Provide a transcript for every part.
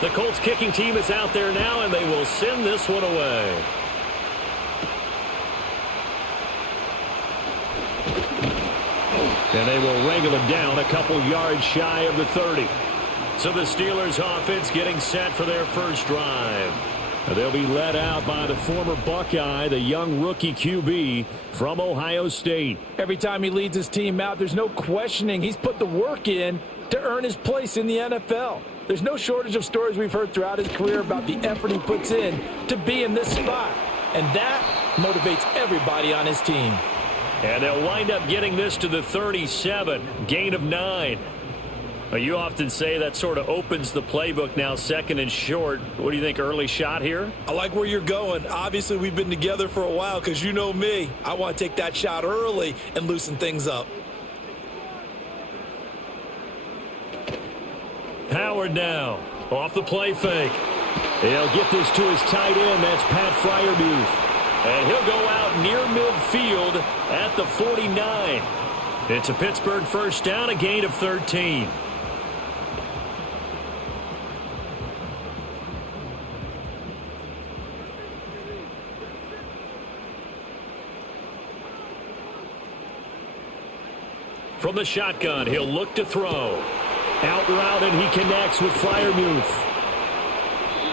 The Colts kicking team is out there now, and they will send this one away. And they will wrangle it down a couple yards shy of the 30. So the Steelers offense getting set for their first drive. They'll be led out by the former Buckeye, the young rookie QB from Ohio State. Every time he leads his team out, there's no questioning. He's put the work in to earn his place in the NFL. There's no shortage of stories we've heard throughout his career about the effort he puts in to be in this spot. And that motivates everybody on his team. And they'll wind up getting this to the 37, gain of 9. You often say that sort of opens the playbook now, second and short. What do you think, early shot here? I like where you're going. Obviously, we've been together for a while because you know me. I want to take that shot early and loosen things up. Howard now, off the play fake. He'll get this to his tight end. That's Pat Freiermuth. And he'll go out near midfield at the 49. It's a Pittsburgh first down, a gain of 13. From the shotgun, he'll look to throw. Out route, and he connects with Freiermuth.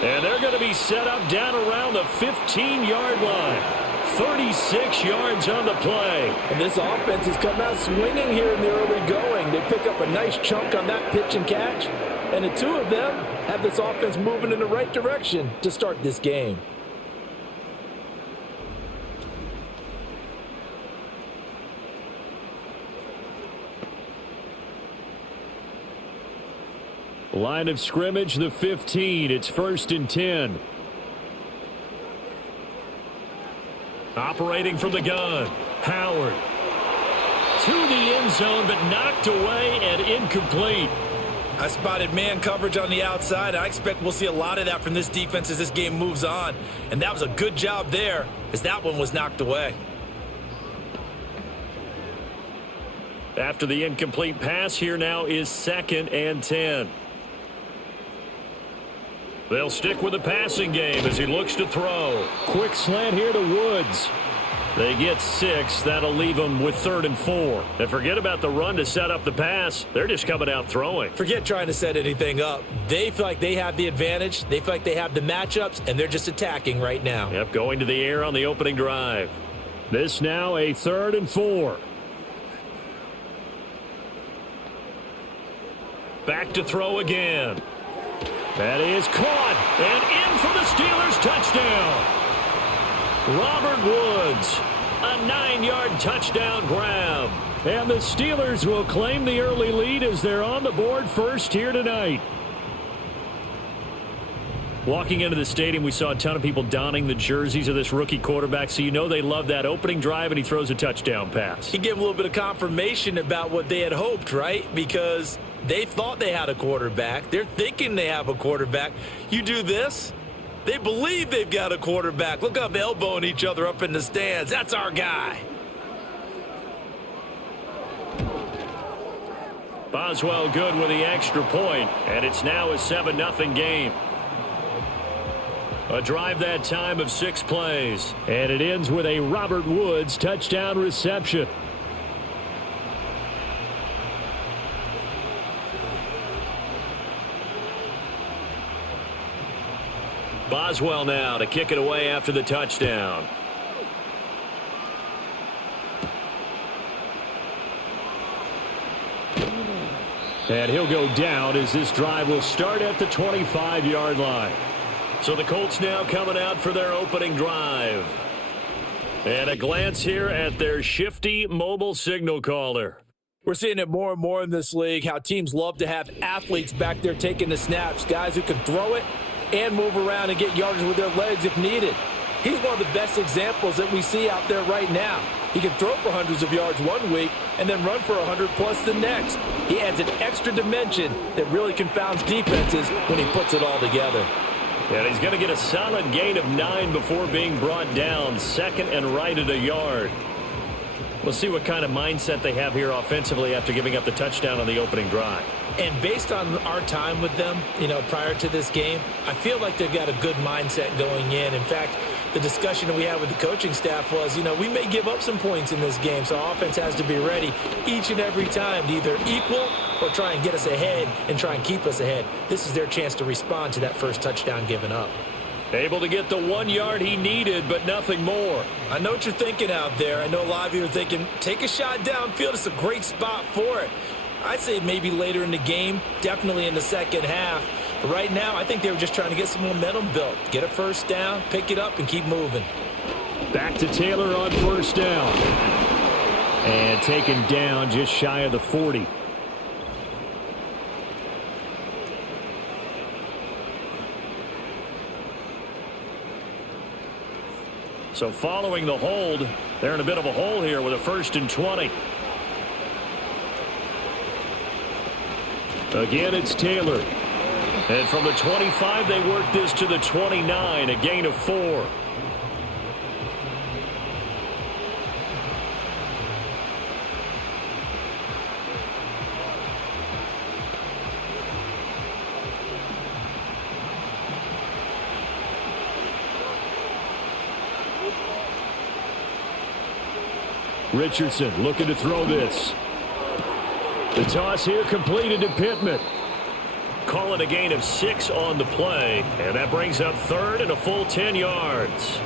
And they're going to be set up down around the 15-yard line. 36 yards on the play. And this offense has come out swinging here in the early going. They pick up a nice chunk on that pitch and catch. And the two of them have this offense moving in the right direction to start this game. Line of scrimmage, the 15. It's 1st and 10. Operating from the gun. Howard. To the end zone, but knocked away and incomplete. I spotted man coverage on the outside. I expect we'll see a lot of that from this defense as this game moves on. And that was a good job there as that one was knocked away. After the incomplete pass, here now is 2nd and 10. They'll stick with the passing game as he looks to throw. Quick slant here to Woods. They get 6. That'll leave them with 3rd and 4. And forget about the run to set up the pass. They're just coming out throwing. Forget trying to set anything up. They feel like they have the advantage. They feel like they have the matchups, and they're just attacking right now. Yep, going to the air on the opening drive. This now a 3rd and 4. Back to throw again. That is caught, and in for the Steelers touchdown. Robert Woods, a 9-yard touchdown grab. And the Steelers will claim the early lead as they're on the board first here tonight. Walking into the stadium, we saw a ton of people donning the jerseys of this rookie quarterback, so you know they love that opening drive, and he throws a touchdown pass. He gave a little bit of confirmation about what they had hoped, right? Because they thought they had a quarterback. They're thinking they have a quarterback. You do this, they believe they've got a quarterback. Look up, elbowing each other up in the stands. That's our guy. Boswell good with the extra point, and it's now a 7-0 game. A drive that time of 6 plays, and it ends with a Robert Woods touchdown reception. Boswell now to kick it away after the touchdown. And he'll go down as this drive will start at the 25-yard line. So the Colts now coming out for their opening drive. And a glance here at their shifty mobile signal caller. We're seeing it more and more in this league, how teams love to have athletes back there taking the snaps, guys who can throw it and move around and get yardage with their legs if needed. He's one of the best examples that we see out there right now. He can throw for hundreds of yards one week and then run for 100+ the next. He adds an extra dimension that really confounds defenses when he puts it all together. And he's going to get a solid gain of 9 before being brought down. 2nd and right at a yard. We'll see what kind of mindset they have here offensively after giving up the touchdown on the opening drive. And based on our time with them, prior to this game, I feel like they've got a good mindset going in. In fact, the discussion that we had with the coaching staff was, we may give up some points in this game, so our offense has to be ready each and every time to either equal or try and get us ahead and try and keep us ahead. This is their chance to respond to that first touchdown given up. Able to get the 1 yard he needed, but nothing more. I know what you're thinking out there. I know a lot of you are thinking, take a shot downfield. It's a great spot for it. I'd say maybe later in the game, definitely in the second half. But right now, I think they were just trying to get some momentum built. Get a first down, pick it up, and keep moving. Back to Taylor on first down. And taken down just shy of the 40. So following the hold, they're in a bit of a hole here with a 1st and 20. Again, it's Taylor. And from the 25, they work this to the 29, a gain of 4. Richardson looking to throw this. The toss here completed to Pittman. Call it a gain of 6 on the play, and that brings up 3rd and a full 10 yards.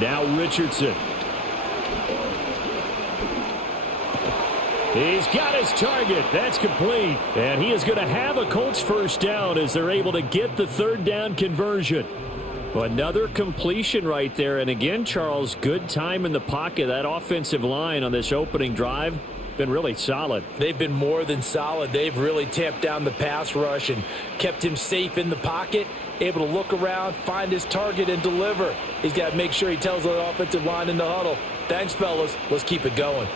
Now Richardson. He's got his target. That's complete. And he is going to have a Colts first down as they're able to get the 3rd down conversion. Another completion right there. And again, Charles, good time in the pocket. That offensive line on this opening drive been really solid. They've been more than solid. They've really tamped down the pass rush and kept him safe in the pocket, able to look around, find his target, and deliver. He's got to make sure he tells the offensive line in the huddle, thanks, fellas. Let's keep it going.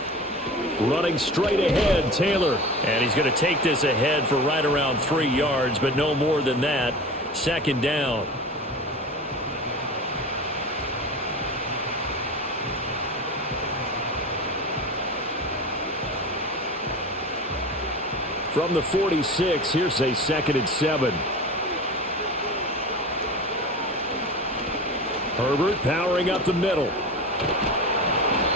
Running straight ahead, Taylor. And he's going to take this ahead for right around 3 yards, but no more than that. 2nd down. From the 46, here's a 2nd and 7. Herbert powering up the middle.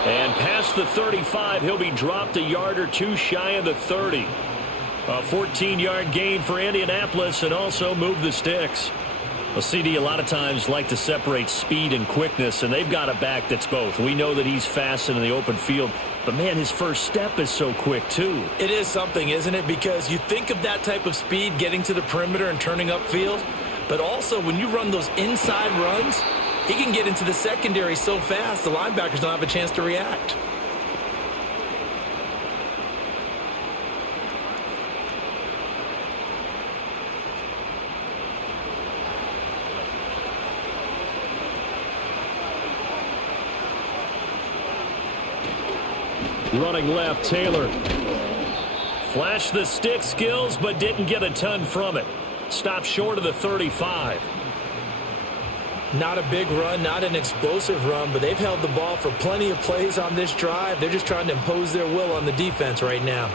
And past the 35, he'll be dropped a yard or 2 shy of the 30. A 14-yard gain for Indianapolis and also move the sticks. Well, CD a lot of times like to separate speed and quickness, and they've got a back that's both. We know that he's fast in the open field, but, man, his first step is so quick, too. It is something, isn't it? Because you think of that type of speed getting to the perimeter and turning upfield, but also when you run those inside runs, he can get into the secondary so fast, the linebackers don't have a chance to react. Running left, Taylor. Flashed the stick skills, but didn't get a ton from it. Stopped short of the 35. Not a big run, not an explosive run, but they've held the ball for plenty of plays on this drive. They're just trying to impose their will on the defense right now.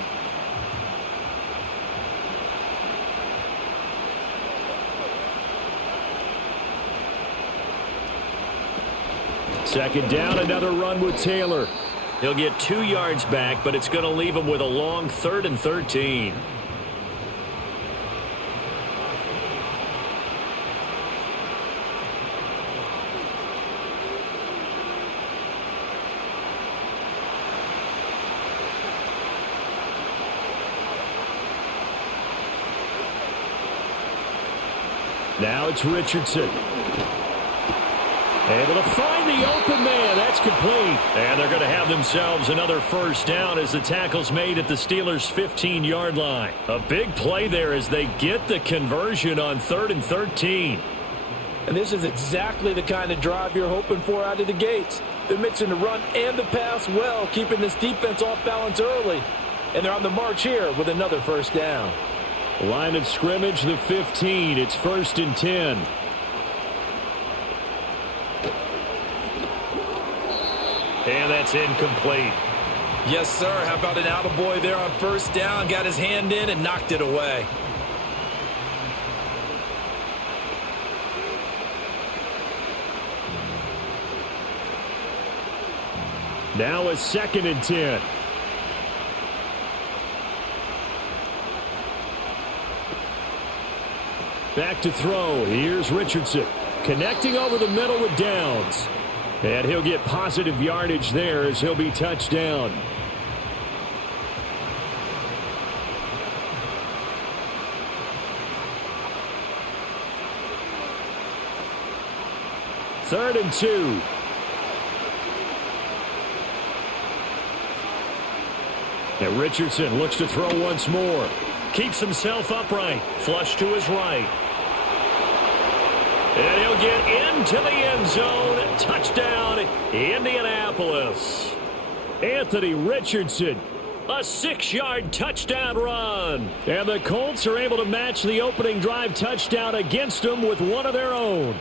Second down, another run with Taylor. He'll get 2 yards back, but it's going to leave him with a long 3rd and 13. Now it's Richardson. Able to find the open man. That's complete. And they're going to have themselves another first down as the tackle's made at the Steelers' 15-yard line. A big play there as they get the conversion on 3rd and 13. And this is exactly the kind of drive you're hoping for out of the gates. They're mixing the run and the pass well, keeping this defense off balance early. And they're on the march here with another first down. Line of scrimmage, the 15. It's 1st and 10. And that's incomplete. Yes, sir. How about an attaboy there on first down? Got his hand in and knocked it away. Now a 2nd and 10. Back to throw. Here's Richardson. Connecting over the middle with Downs. And he'll get positive yardage there as he'll be touchdown. Third and 2. And Richardson looks to throw once more. Keeps himself upright. Flush to his right. And he'll get into the end zone. Touchdown, Indianapolis. Anthony Richardson, a 6-yard touchdown run. And the Colts are able to match the opening drive touchdown against them with one of their own.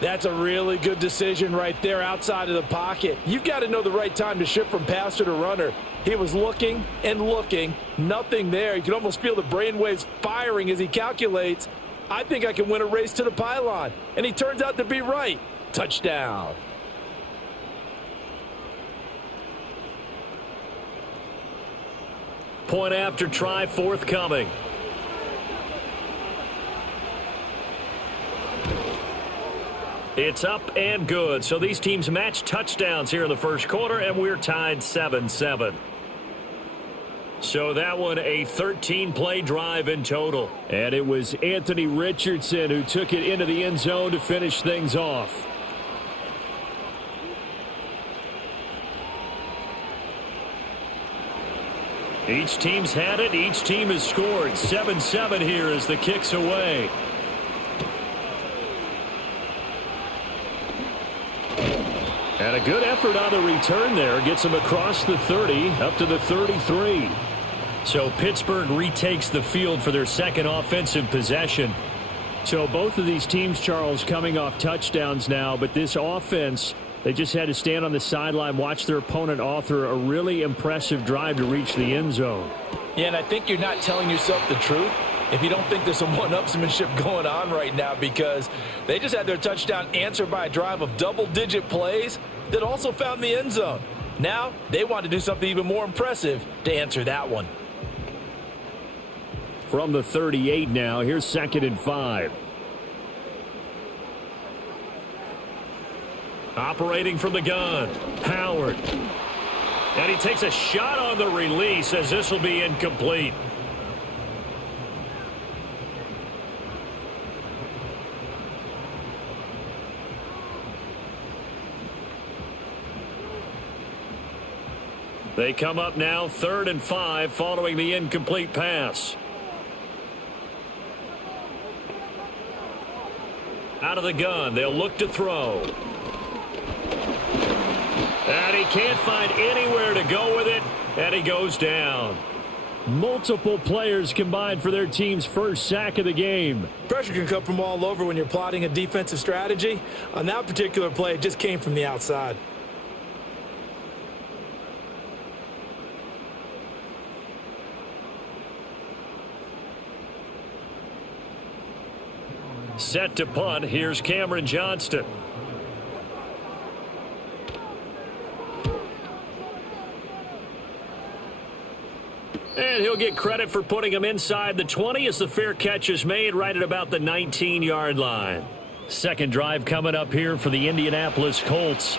That's a really good decision right there outside of the pocket. You've got to know the right time to shift from passer to runner. He was looking and looking. Nothing there. You can almost feel the brainwaves firing as he calculates, I think I can win a race to the pylon. And he turns out to be right. Touchdown. Point after try forthcoming. It's up and good. So these teams match touchdowns here in the first quarter, and we're tied 7-7. So that one a 13-play drive in total. And it was Anthony Richardson who took it into the end zone to finish things off. Each team's had it. Each team has scored. 7-7 here as the kick's away. And a good effort on the return there. Gets him across the 30, up to the 33. So Pittsburgh retakes the field for their second offensive possession. So both of these teams, Charles, coming off touchdowns now, but this offense, they just had to stand on the sideline, watch their opponent author a really impressive drive to reach the end zone. Yeah, and I think you're not telling yourself the truth if you don't think there's some one-upsmanship going on right now, because they just had their touchdown answered by a drive of double-digit plays that also found the end zone. Now they want to do something even more impressive to answer that one. From the 38 now, here's 2nd and 5. Operating from the gun, Howard. And he takes a shot on the release as this will be incomplete. They come up now 3rd and 5 following the incomplete pass. Out of the gun, they'll look to throw. And he can't find anywhere to go with it, and he goes down. Multiple players combined for their team's first sack of the game. Pressure can come from all over when you're plotting a defensive strategy. On that particular play, it just came from the outside. Set to punt. Here's Cameron Johnston. And he'll get credit for putting him inside the 20 as the fair catch is made right at about the 19-yard line. Second drive coming up here for the Indianapolis Colts.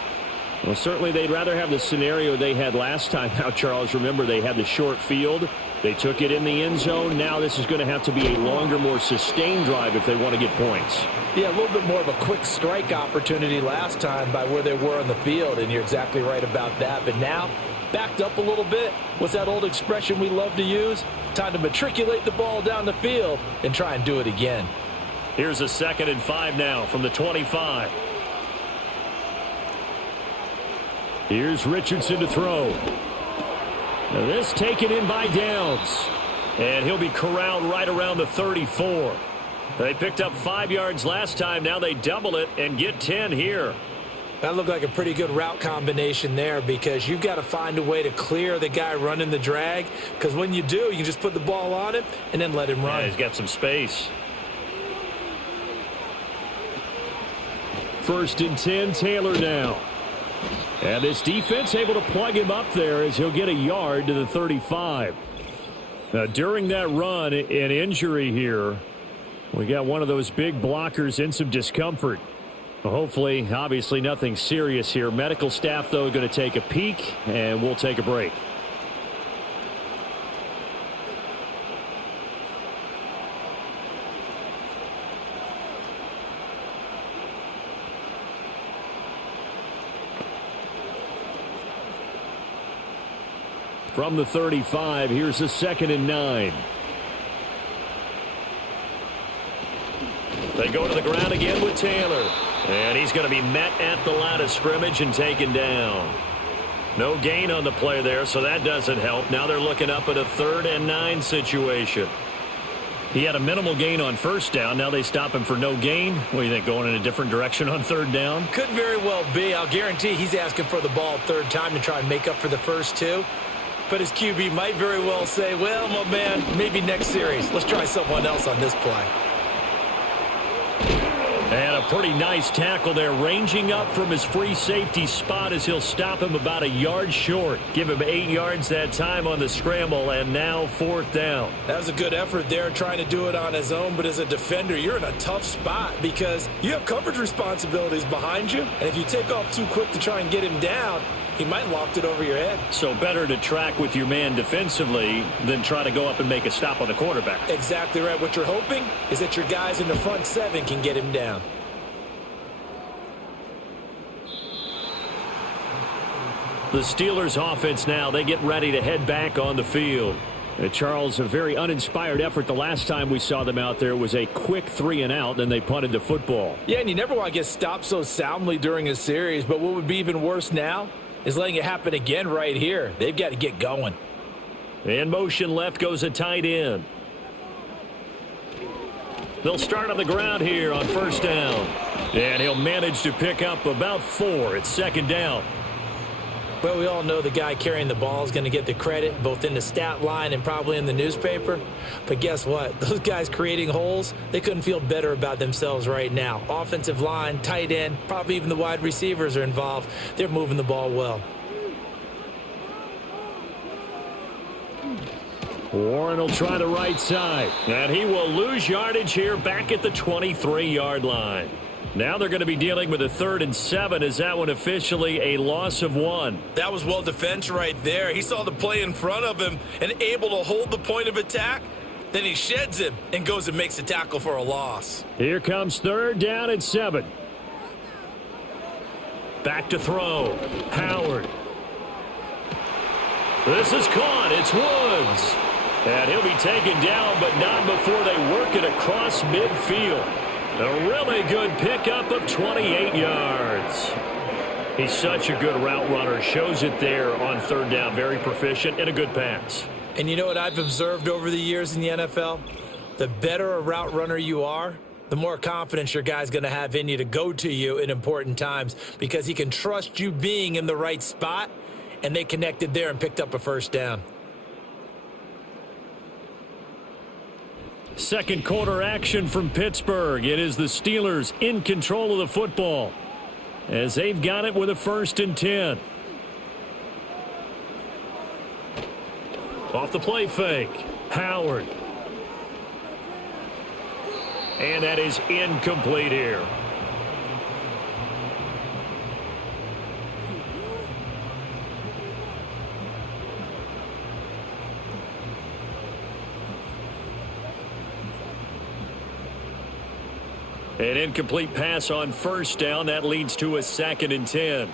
Well, certainly they'd rather have the scenario they had last time. Now, Charles, remember they had the short field. They took it in the end zone. Now this is going to have to be a longer, more sustained drive if they want to get points. Yeah, a little bit more of a quick strike opportunity last time by where they were on the field, and you're exactly right about that. But now, backed up a little bit. What's that old expression we love to use? Time to matriculate the ball down the field and try and do it again. Here's a 2nd and 5 now from the 25. Here's Richardson to throw. Now this taken in by Downs. And he'll be corralled right around the 34. They picked up 5 yards last time. Now they double it and get 10 here. That looked like a pretty good route combination there because you've got to find a way to clear the guy running the drag, because when you do, you can just put the ball on him and then let him run. Yeah, he's got some space. 1st and 10, Taylor now. And this defense able to plug him up there as he'll get a yard to the 35. Now, during that run, an injury here. We got one of those big blockers in some discomfort. Well, hopefully, obviously, nothing serious here. Medical staff, though, going to take a peek, and we'll take a break. From the 35, here's a 2nd and 9. They go to the ground again with Taylor. And he's going to be met at the line of scrimmage and taken down. No gain on the play there, so that doesn't help. Now they're looking up at a 3rd and 9 situation. He had a minimal gain on 1st down. Now they stop him for no gain. What do you think, going in a different direction on 3rd down? Could very well be. I'll guarantee he's asking for the ball 3rd time to try and make up for the first 2. But his QB might very well say, well, my man, maybe next series. Let's try someone else on this play. And a pretty nice tackle there, ranging up from his free safety spot as he'll stop him about a yard short. Give him 8 yards that time on the scramble, and now 4th down. That was a good effort there, trying to do it on his own. But as a defender, you're in a tough spot because you have coverage responsibilities behind you. And if you take off too quick to try and get him down, he might loft it over your head. So better to track with your man defensively than try to go up and make a stop on the quarterback. Exactly right. What you're hoping is that your guys in the front 7 can get him down. The Steelers offense now, they get ready to head back on the field. Charles, a very uninspired effort. The last time we saw them out there was a quick 3 and out, then they punted the football. Yeah, and you never want to get stopped so soundly during a series, but what would be even worse now is letting it happen again right here. They've got to get going. In motion left goes a tight end. They'll start on the ground here on 1st down. And he'll manage to pick up about 4. It's 2nd down. Well, we all know the guy carrying the ball is going to get the credit, both in the stat line and probably in the newspaper. But guess what? Those guys creating holes, they couldn't feel better about themselves right now. Offensive line, tight end, probably even the wide receivers are involved. They're moving the ball well. Warren will try the right side. And he will lose yardage here back at the 23-yard line. Now they're going to be dealing with a 3rd and 7. Is that one officially a loss of 1? That was well defense right there. He saw the play in front of him and able to hold the point of attack. Then he sheds him and goes and makes a tackle for a loss. Here comes 3rd down and 7. Back to throw. Howard. This is caught. It's Woods. And he'll be taken down, but not before they work it across midfield. A really good pickup of 28 yards. He's such a good route runner. Shows it there on 3rd down. Very proficient and a good pass. And you know what I've observed over the years in the NFL? The better a route runner you are, the more confidence your guy's going to have in you to go to you in important times because he can trust you being in the right spot, and they connected there and picked up a 1st down. Second quarter action from Pittsburgh. It is the Steelers in control of the football as they've got it with a 1st and 10. Off the play fake. Howard. And that is incomplete here. An incomplete pass on 1st down. That leads to a 2nd and 10.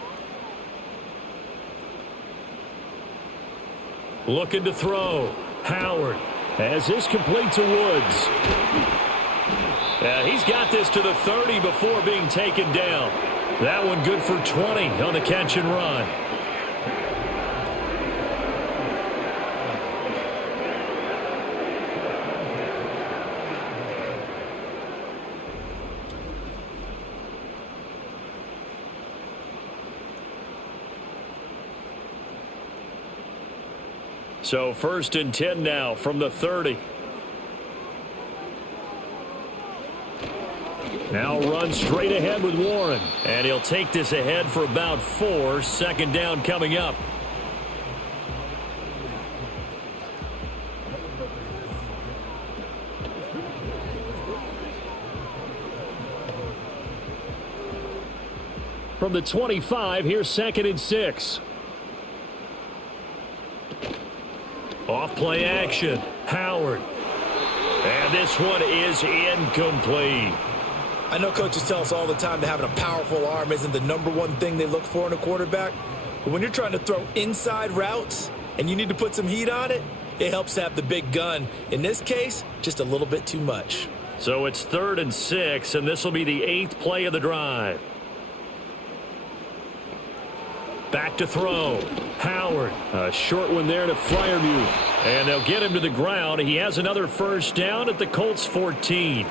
Looking to throw. Howard has this complete to Woods. He's got this to the 30 before being taken down. That one good for 20 on the catch and run. So 1st and 10 now from the 30. Now run straight ahead with Warren. And he'll take this ahead for about 4. 2nd down coming up. From the 25, here's 2nd and 6. Off play action. Howard. And this one is incomplete. I know coaches tell us all the time that having a powerful arm isn't the #1 thing they look for in a quarterback. But when you're trying to throw inside routes and you need to put some heat on it, it helps to have the big gun. In this case, just a little bit too much. So it's 3rd and 6, and this will be the 8th play of the drive. Back to throw. Howard. A short one there to Freiermuth. And they'll get him to the ground. He has another 1st down at the Colts 14.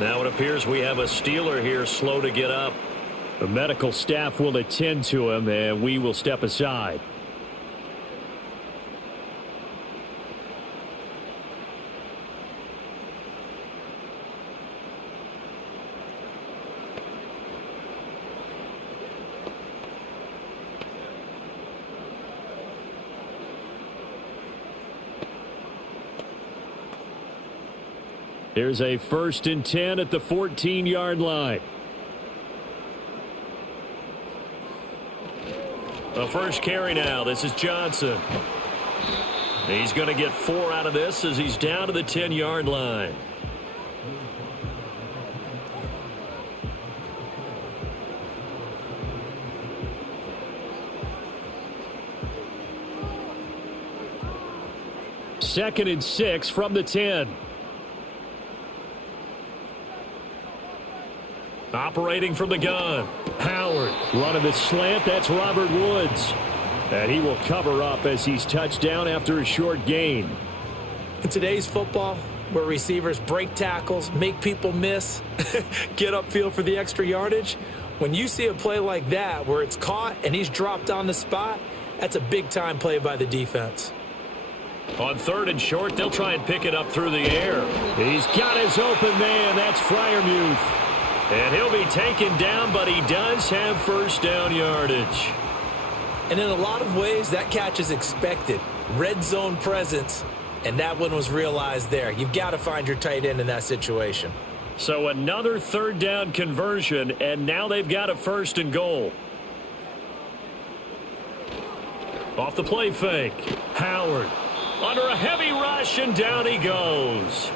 Now it appears we have a Steeler here slow to get up. The medical staff will attend to him, and we will step aside. Here's a 1st and 10 at the 14-yard line. The first carry now. This is Johnson. He's going to get 4 out of this as he's down to the 10-yard line. Second and 6 from the 10. Operating from the gun. Howard running the slant. That's Robert Woods. And he will cover up as he's touched down after a short gain. In today's football, where receivers break tackles, make people miss, get upfield for the extra yardage, when you see a play like that where it's caught and he's dropped on the spot, that's a big-time play by the defense. On 3rd and short, they'll try and pick it up through the air. He's got his open man. That's Freiermuth. And he'll be taken down, but he does have 1st down yardage. And in a lot of ways, that catch is expected. Red zone presence, and that one was realized there. You've got to find your tight end in that situation. So another 3rd down conversion, and now they've got a 1st and goal. Off the play fake. Howard under a heavy rush, and down he goes.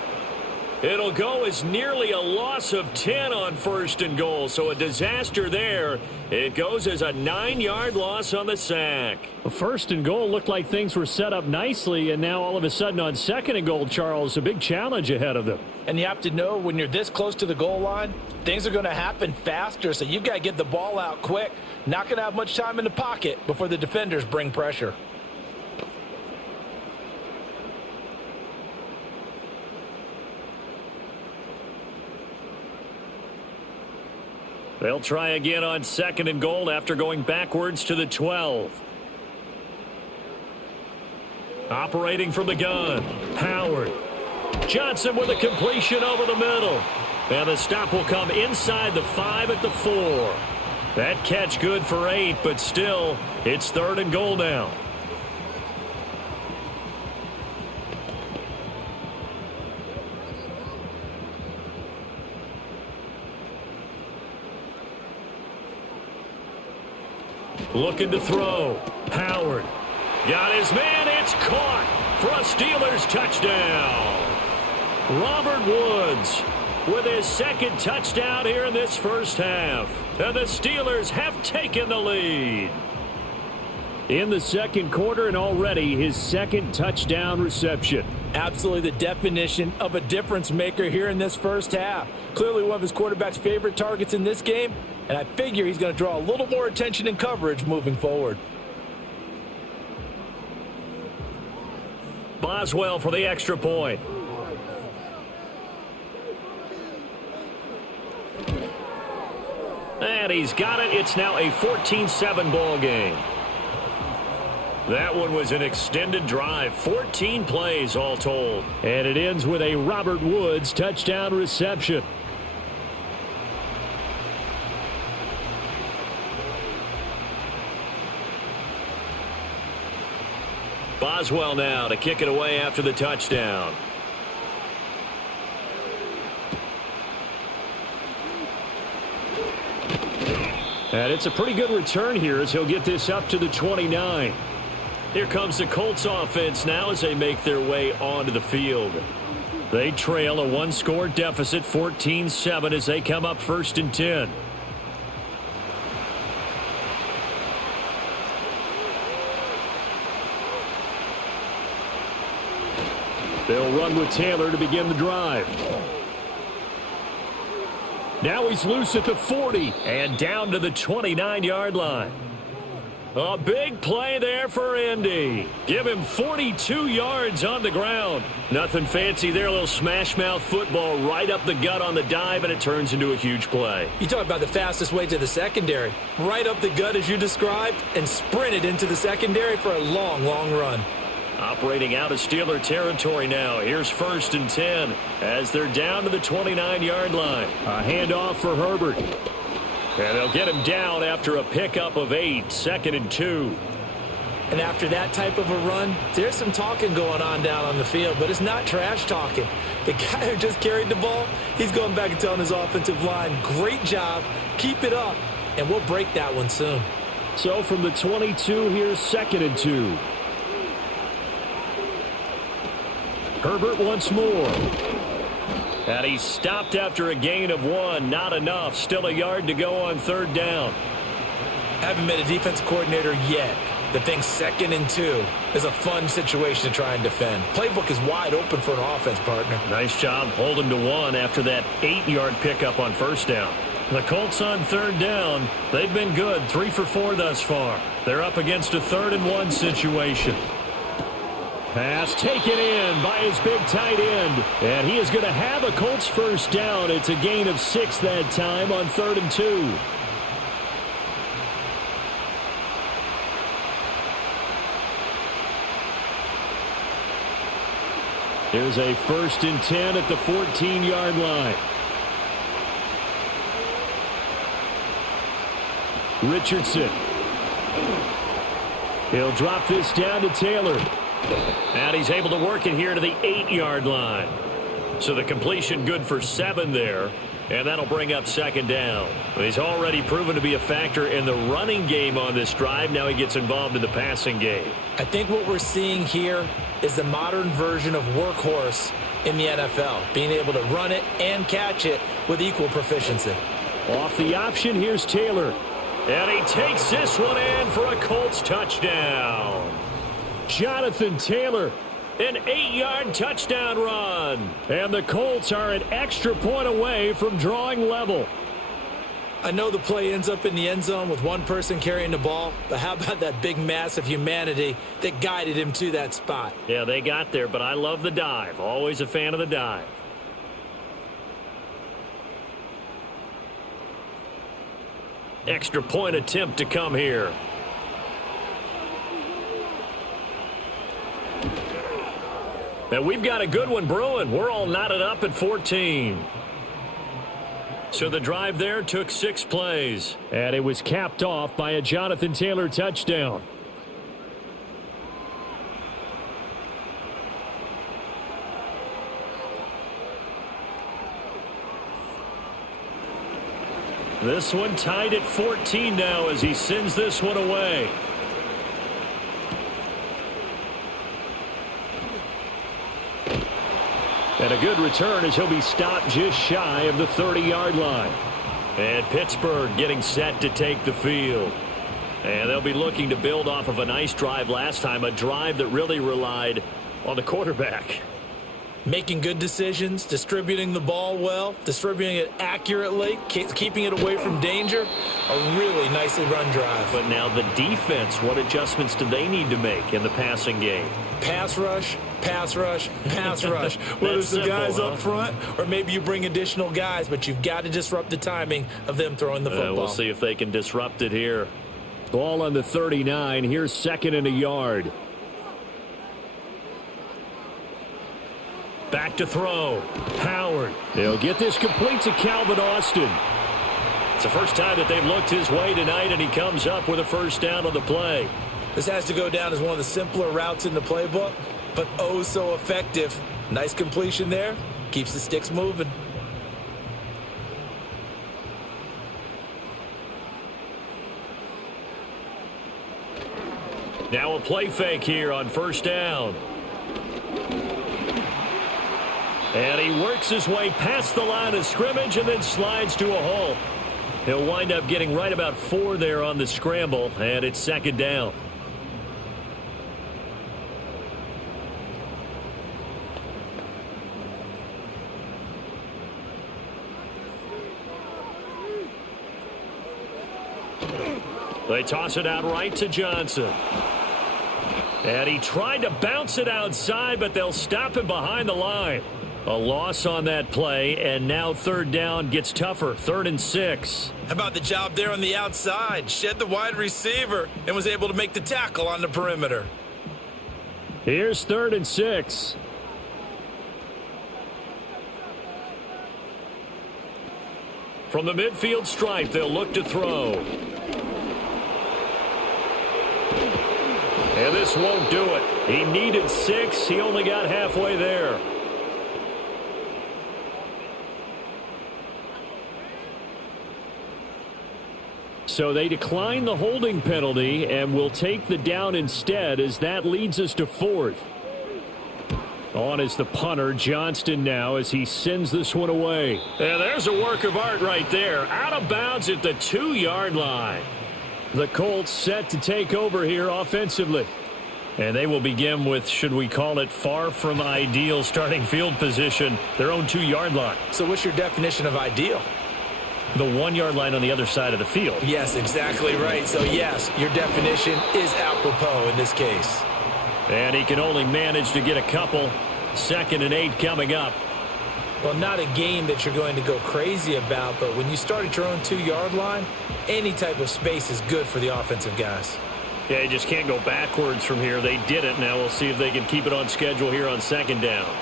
It'll go as nearly a loss of 10 on 1st and goal, so a disaster there. It goes as a 9-yard loss on the sack. 1st and goal looked like things were set up nicely, and now all of a sudden on 2nd and goal, Charles, a big challenge ahead of them. And you have to know when you're this close to the goal line, things are going to happen faster, so you've got to get the ball out quick. Not going to have much time in the pocket before the defenders bring pressure. They'll try again on 2nd and goal after going backwards to the 12. Operating from the gun. Howard. Johnson with a completion over the middle. And the stop will come inside the 5 at the 4. That catch good for 8, but still, it's 3rd and goal now. Looking to throw. Howard. Got his man. It's caught for a Steelers touchdown. Robert Woods with his 2nd touchdown here in this 1st half. And the Steelers have taken the lead. In the 2nd quarter, and already his 2nd touchdown reception. Absolutely the definition of a difference maker here in this 1st half. Clearly one of his quarterback's favorite targets in this game, and I figure he's going to draw a little more attention and coverage moving forward. Boswell for the extra point. And he's got it. It's now a 14-7 ball game. That one was an extended drive, 14 plays all told. And it ends with a Robert Woods touchdown reception. Boswell now to kick it away after the touchdown. And it's a pretty good return here as he'll get this up to the 29. Here comes the Colts offense now as they make their way onto the field. They trail a one-score deficit, 14-7, as they come up 1st and 10. They'll run with Taylor to begin the drive. Now he's loose at the 40 and down to the 29-yard line. A big play there for Indy. Give him 42 yards on the ground. Nothing fancy there, a little smash mouth football right up the gut on the dive, and it turns into a huge play. You talk about the fastest way to the secondary. Right up the gut as you described and sprinted into the secondary for a long, long run. Operating out of Steeler territory now. Here's 1st and 10 as they're down to the 29-yard line. A handoff for Herbert. And they'll get him down after a pickup of 8, 2nd and 2. And after that type of a run, there's some talking going on down on the field, but it's not trash talking. The guy who just carried the ball, he's going back and telling his offensive line, great job, keep it up, and we'll break that one soon. So from the 22, here's 2nd and 2. Herbert once more. And he's stopped after a gain of 1. Not enough. Still a yard to go on 3rd down. Haven't been a defensive coordinator yet that thinks 2nd and 2 is a fun situation to try and defend. Playbook is wide open for an offense, partner. Nice job holding to 1 after that 8-yard pickup on 1st down. The Colts on 3rd down. They've been good. 3 for 4 thus far. They're up against a 3rd and 1 situation. Pass taken in by his big tight end. And he is going to have a Colts 1st down. It's a gain of 6 that time on 3rd and 2. Here's a 1st and 10 at the 14-yard line. Richardson. He'll drop this down to Taylor. And he's able to work it here to the 8-yard line. So the completion good for 7 there. And that'll bring up 2nd down. He's already proven to be a factor in the running game on this drive. Now he gets involved in the passing game. I think what we're seeing here is the modern version of workhorse in the NFL. Being able to run it and catch it with equal proficiency. Off the option, here's Taylor. And he takes this one in for a Colts touchdown. Jonathan Taylor, an 8-yard touchdown run. And the Colts are an extra point away from drawing level. I know the play ends up in the end zone with one person carrying the ball, but how about that big mass of humanity that guided him to that spot? Yeah, they got there, but I love the dive. Always a fan of the dive. Extra point attempt to come here. And we've got a good one brewing. We're all knotted up at 14. So the drive there took 6 plays. And it was capped off by a Jonathan Taylor touchdown. This one tied at 14 now as he sends this one away. And a good return as he'll be stopped just shy of the 30-yard line. And Pittsburgh getting set to take the field. And they'll be looking to build off of a nice drive last time, a drive that really relied on the quarterback. Making good decisions, distributing the ball well, distributing it accurately, keeping it away from danger. A really nicely run drive. But now the defense, what adjustments do they need to make in the passing game? Pass rush, pass rush, pass rush. Whether it's the guys up front or maybe you bring additional guys, but you've got to disrupt the timing of them throwing the football. We'll see if they can disrupt it here. Ball on the 39. Here's second and a yard. Back to throw. Howard. He'll get this complete to Calvin Austin. It's the first time that they've looked his way tonight, and he comes up with a first down on the play. This has to go down as one of the simpler routes in the playbook, but oh so effective. Nice completion there. Keeps the sticks moving. Now a play fake here on first down. And he works his way past the line of scrimmage and then slides to a hole. He'll wind up getting right about 4 there on the scramble, and it's second down. They toss it out right to Johnson. And he tried to bounce it outside, but they'll stop him behind the line. A loss on that play, and now third down gets tougher. 3rd and 6. How about the job there on the outside? Shed the wide receiver and was able to make the tackle on the perimeter. Here's 3rd and 6. From the midfield stripe, they'll look to throw. And this won't do it. He needed 6. He only got halfway there. So they decline the holding penalty and will take the down instead, as that leads us to 4th. On is the punter, Johnston, now as he sends this one away. And there's a work of art right there. Out of bounds at the 2-yard line. The Colts set to take over here offensively. And they will begin with, should we call it, far from ideal starting field position, their own 2-yard line. So what's your definition of ideal? The 1-yard line on the other side of the field. Yes, exactly right. So, yes, your definition is apropos in this case. And he can only manage to get a couple. 2nd and 8 coming up. Well, not a game that you're going to go crazy about, but when you start at your own 2-yard line, any type of space is good for the offensive guys. Yeah, you just can't go backwards from here. They did it. Now we'll see if they can keep it on schedule here on 2nd down.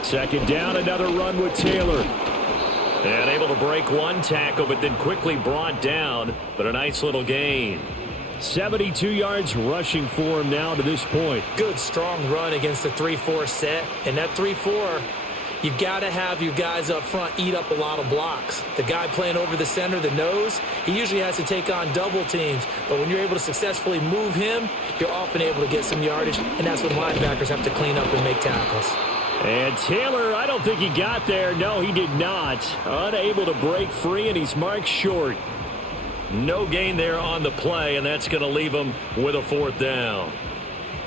2nd down, another run with Taylor. And able to break one tackle, but then quickly brought down. But a nice little gain. 72 yards rushing for him now to this point. Good, strong run against the 3-4 set. And that 3-4, you've got to have your guys up front eat up a lot of blocks. The guy playing over the center, the nose, he usually has to take on double teams. But when you're able to successfully move him, you're often able to get some yardage. And that's when linebackers have to clean up and make tackles. And Taylor, I don't think he got there. No, he did not. Unable to break free, and he's marked short. No gain there on the play, and that's going to leave him with a 4th down.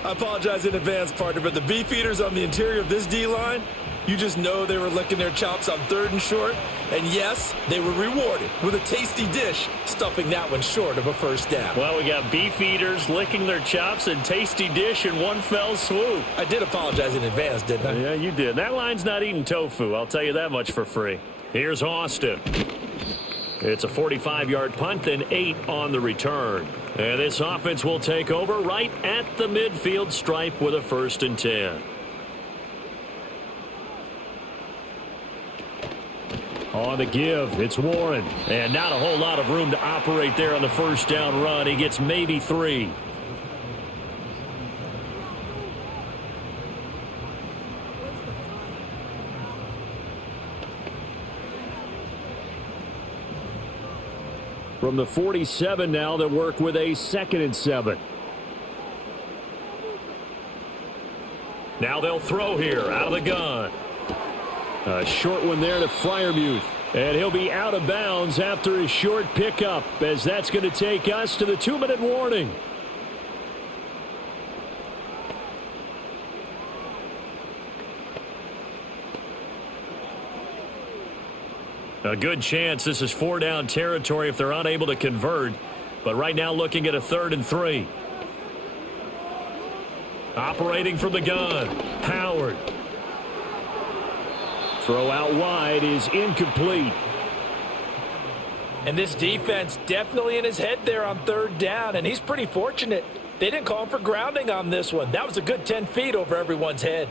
I apologize in advance, partner, but the beefeaters on the interior of this D-line, you just know they were licking their chops on 3rd and short. And, yes, they were rewarded with a tasty dish, stuffing that one short of a first down. Well, we got beefeaters licking their chops and tasty dish in one fell swoop. I did apologize in advance, didn't I? Yeah, you did. That line's not eating tofu. I'll tell you that much for free. Here's Austin. It's a 45-yard punt, then 8 on the return. And this offense will take over right at the midfield stripe with a 1st and 10. On the give, it's Warren. And not a whole lot of room to operate there on the first down run. He gets maybe 3. From the 47 now, they'll work with a 2nd and 7. Now they'll throw here out of the gun. A short one there to Freiermuth. And he'll be out of bounds after his short pickup, as that's going to take us to the 2-minute warning. A good chance this is 4-down territory if they're unable to convert. But right now looking at a 3rd and 3. Operating from the gun, Howard. Throw out wide is incomplete. And this defense definitely in his head there on third down, and he's pretty fortunate. They didn't call him for grounding on this one. That was a good 10 feet over everyone's head.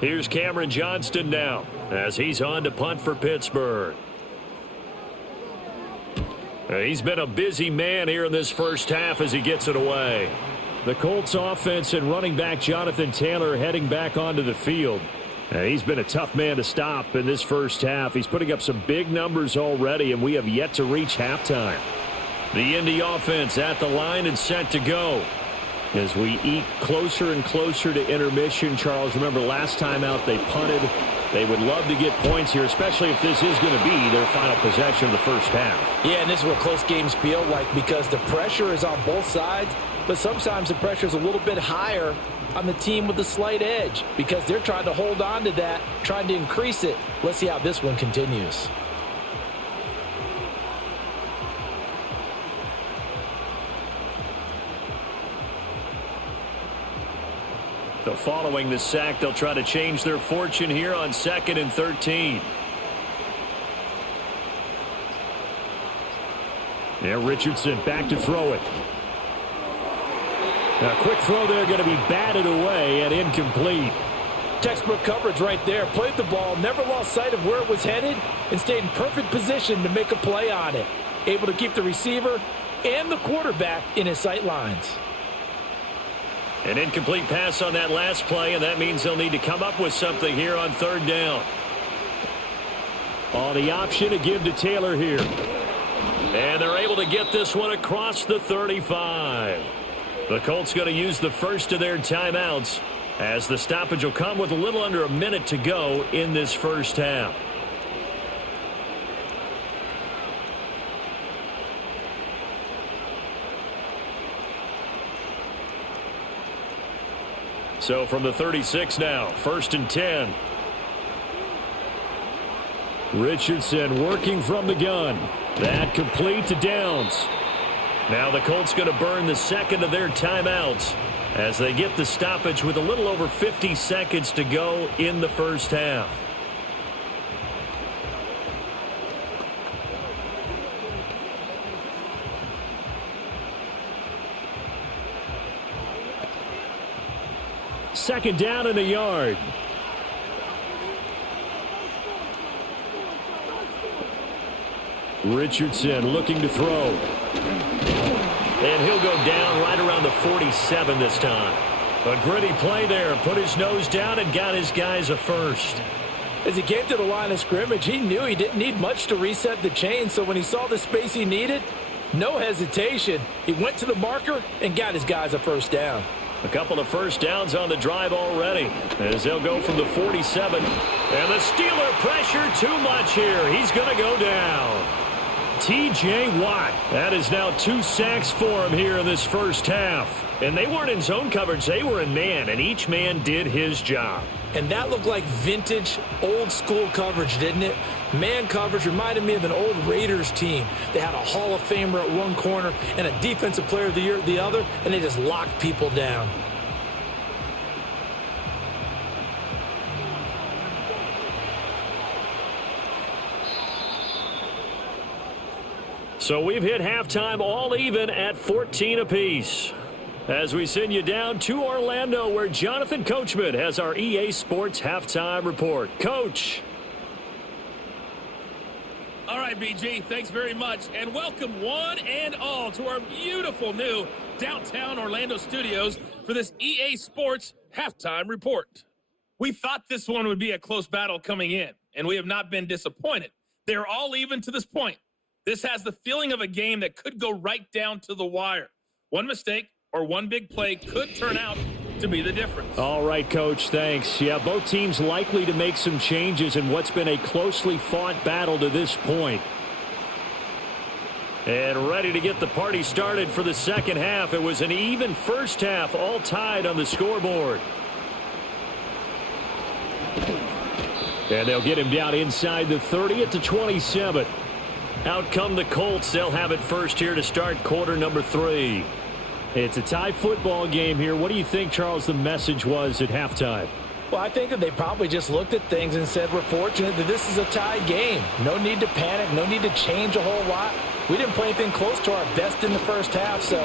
Here's Cameron Johnston now as he's on to punt for Pittsburgh. He's been a busy man here in this first half as he gets it away. The Colts offense and running back Jonathan Taylor heading back onto the field. He's been a tough man to stop in this first half. He's putting up some big numbers already, and we have yet to reach halftime. The Indy offense at the line and set to go. As we eat closer and closer to intermission, Charles, remember last time out they punted. They would love to get points here, especially if this is going to be their final possession of the first half. Yeah, and this is what close games feel like because the pressure is on both sides, but sometimes the pressure is a little bit higher on the team with the slight edge because they're trying to hold on to that, trying to increase it. Let's see how this one continues. So following the sack, they'll try to change their fortune here on 2nd and 13. Now Richardson back to throw it. A quick throw there going to be batted away and incomplete. Textbook coverage right there. Played the ball, never lost sight of where it was headed, and stayed in perfect position to make a play on it. Able to keep the receiver and the quarterback in his sight lines. An incomplete pass on that last play, and that means they'll need to come up with something here on third down. On the option to give to Taylor here. And they're able to get this one across the 35. The Colts going to use the first of their timeouts as the stoppage will come with a little under a minute to go in this first half. So from the 36 now, 1st and 10. Richardson working from the gun. That complete to Downs. Now the Colts going to burn the second of their timeouts as they get the stoppage with a little over 50 seconds to go in the first half. Second down and a yard. Richardson looking to throw. And he'll go down right around the 47 this time. A gritty play there. Put his nose down and got his guys a first. As he came to the line of scrimmage, he knew he didn't need much to reset the chain. So when he saw the space he needed, no hesitation. He went to the marker and got his guys a first down. A couple of first downs on the drive already as they'll go from the 47. And the Steeler pressure too much here. He's going to go down. T.J. Watt. That is now 2 sacks for him here in this first half. And they weren't in zone coverage. They were in man, and each man did his job. And that looked like vintage, old-school coverage, didn't it? Man coverage reminded me of an old Raiders team. They had a Hall of Famer at one corner and a Defensive Player of the Year at the other, and they just locked people down. So we've hit halftime all even at 14 apiece. As we send you down to Orlando, where Jonathan Coachman has our EA Sports Halftime Report. Coach. All right, BG, thanks very much. And welcome one and all to our beautiful new downtown Orlando studios for this EA Sports Halftime Report. We thought this one would be a close battle coming in, and we have not been disappointed. They're all even to this point. This has the feeling of a game that could go right down to the wire. One mistake or one big play could turn out to be the difference. All right, Coach, thanks. Yeah, both teams likely to make some changes in what's been a closely fought battle to this point. And ready to get the party started for the second half. It was an even first half, all tied on the scoreboard. And they'll get him down inside the 30 at the 27. Out come the Colts. They'll have it first here to start quarter number 3. It's a tie football game here. What do you think, Charles, the message was at halftime? Well, I think that they probably just looked at things and said, we're fortunate that this is a tie game. No need to panic, no need to change a whole lot. We didn't play anything close to our best in the first half, so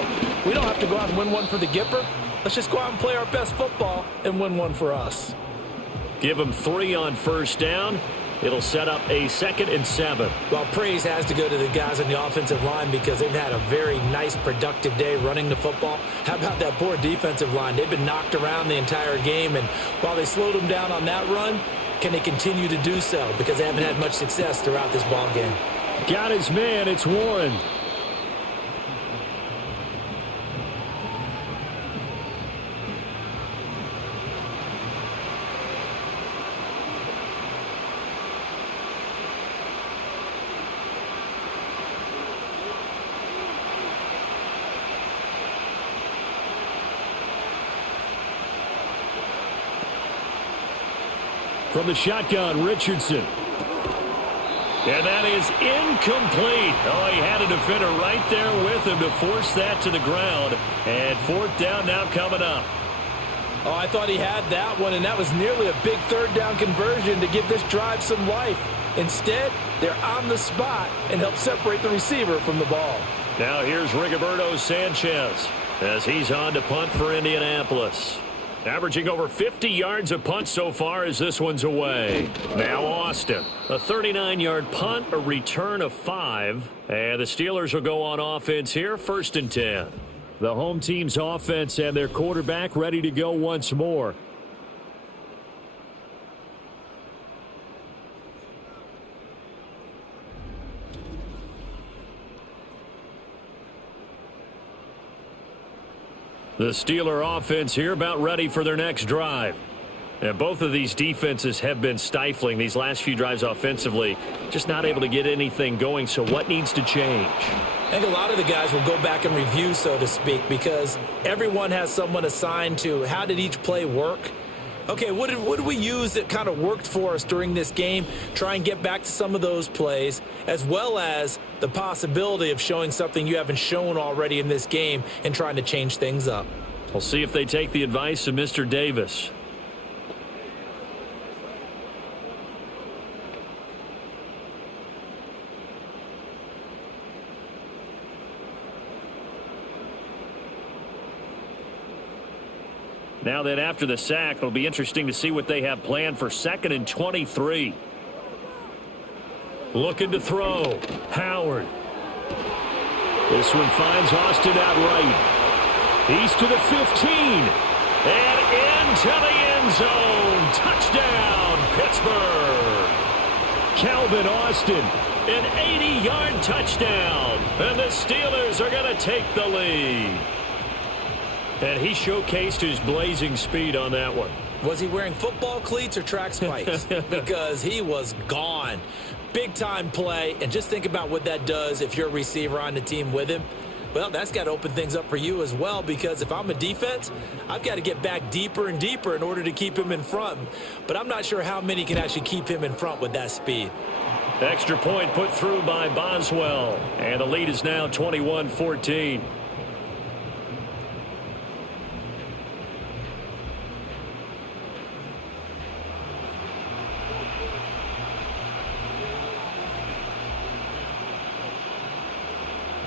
we don't have to go out and win one for the Gipper. Let's just go out and play our best football and win one for us. Give them 3 on first down. It'll set up a 2nd and 7. Well, praise has to go to the guys on the offensive line because they've had a very nice, productive day running the football. How about that poor defensive line? They've been knocked around the entire game, and while they slowed them down on that run, can they continue to do so? Because they haven't had much success throughout this ball game. Got his man. It's Warren. From the shotgun, Richardson. And that is incomplete. Oh, he had a defender right there with him to force that to the ground. And 4th down now coming up. Oh, I thought he had that one, and that was nearly a big 3rd down conversion to give this drive some life. Instead, they're on the spot and help separate the receiver from the ball. Now here's Rigoberto Sanchez as he's on to punt for Indianapolis. Averaging over 50 yards a punt so far as this one's away. Now Austin. A 39-yard punt, a return of 5. And the Steelers will go on offense here, 1st and 10. The home team's offense and their quarterback ready to go once more. The Steeler offense here about ready for their next drive. And both of these defenses have been stifling these last few drives offensively. Just not able to get anything going, so what needs to change? I think a lot of the guys will go back and review, so to speak, because everyone has someone assigned to how did each play work. Okay, what did we use that kind of worked for us during this game? Try and get back to some of those plays, as well as the possibility of showing something you haven't shown already in this game and trying to change things up. We'll see if they take the advice of Mr. Davis. Now then, after the sack, it'll be interesting to see what they have planned for 2nd and 23. Looking to throw. Howard. This one finds Austin outright. He's to the 15. And into the end zone. Touchdown, Pittsburgh. Calvin Austin. An 80-yard touchdown. And the Steelers are going to take the lead. And he showcased his blazing speed on that one. Was he wearing football cleats or track spikes? Because he was gone. Big-time play. And just think about what that does if you're a receiver on the team with him. Well, that's got to open things up for you as well, because if I'm a defense, I've got to get back deeper and deeper in order to keep him in front. But I'm not sure how many can actually keep him in front with that speed. Extra point put through by Boswell. And the lead is now 21-14.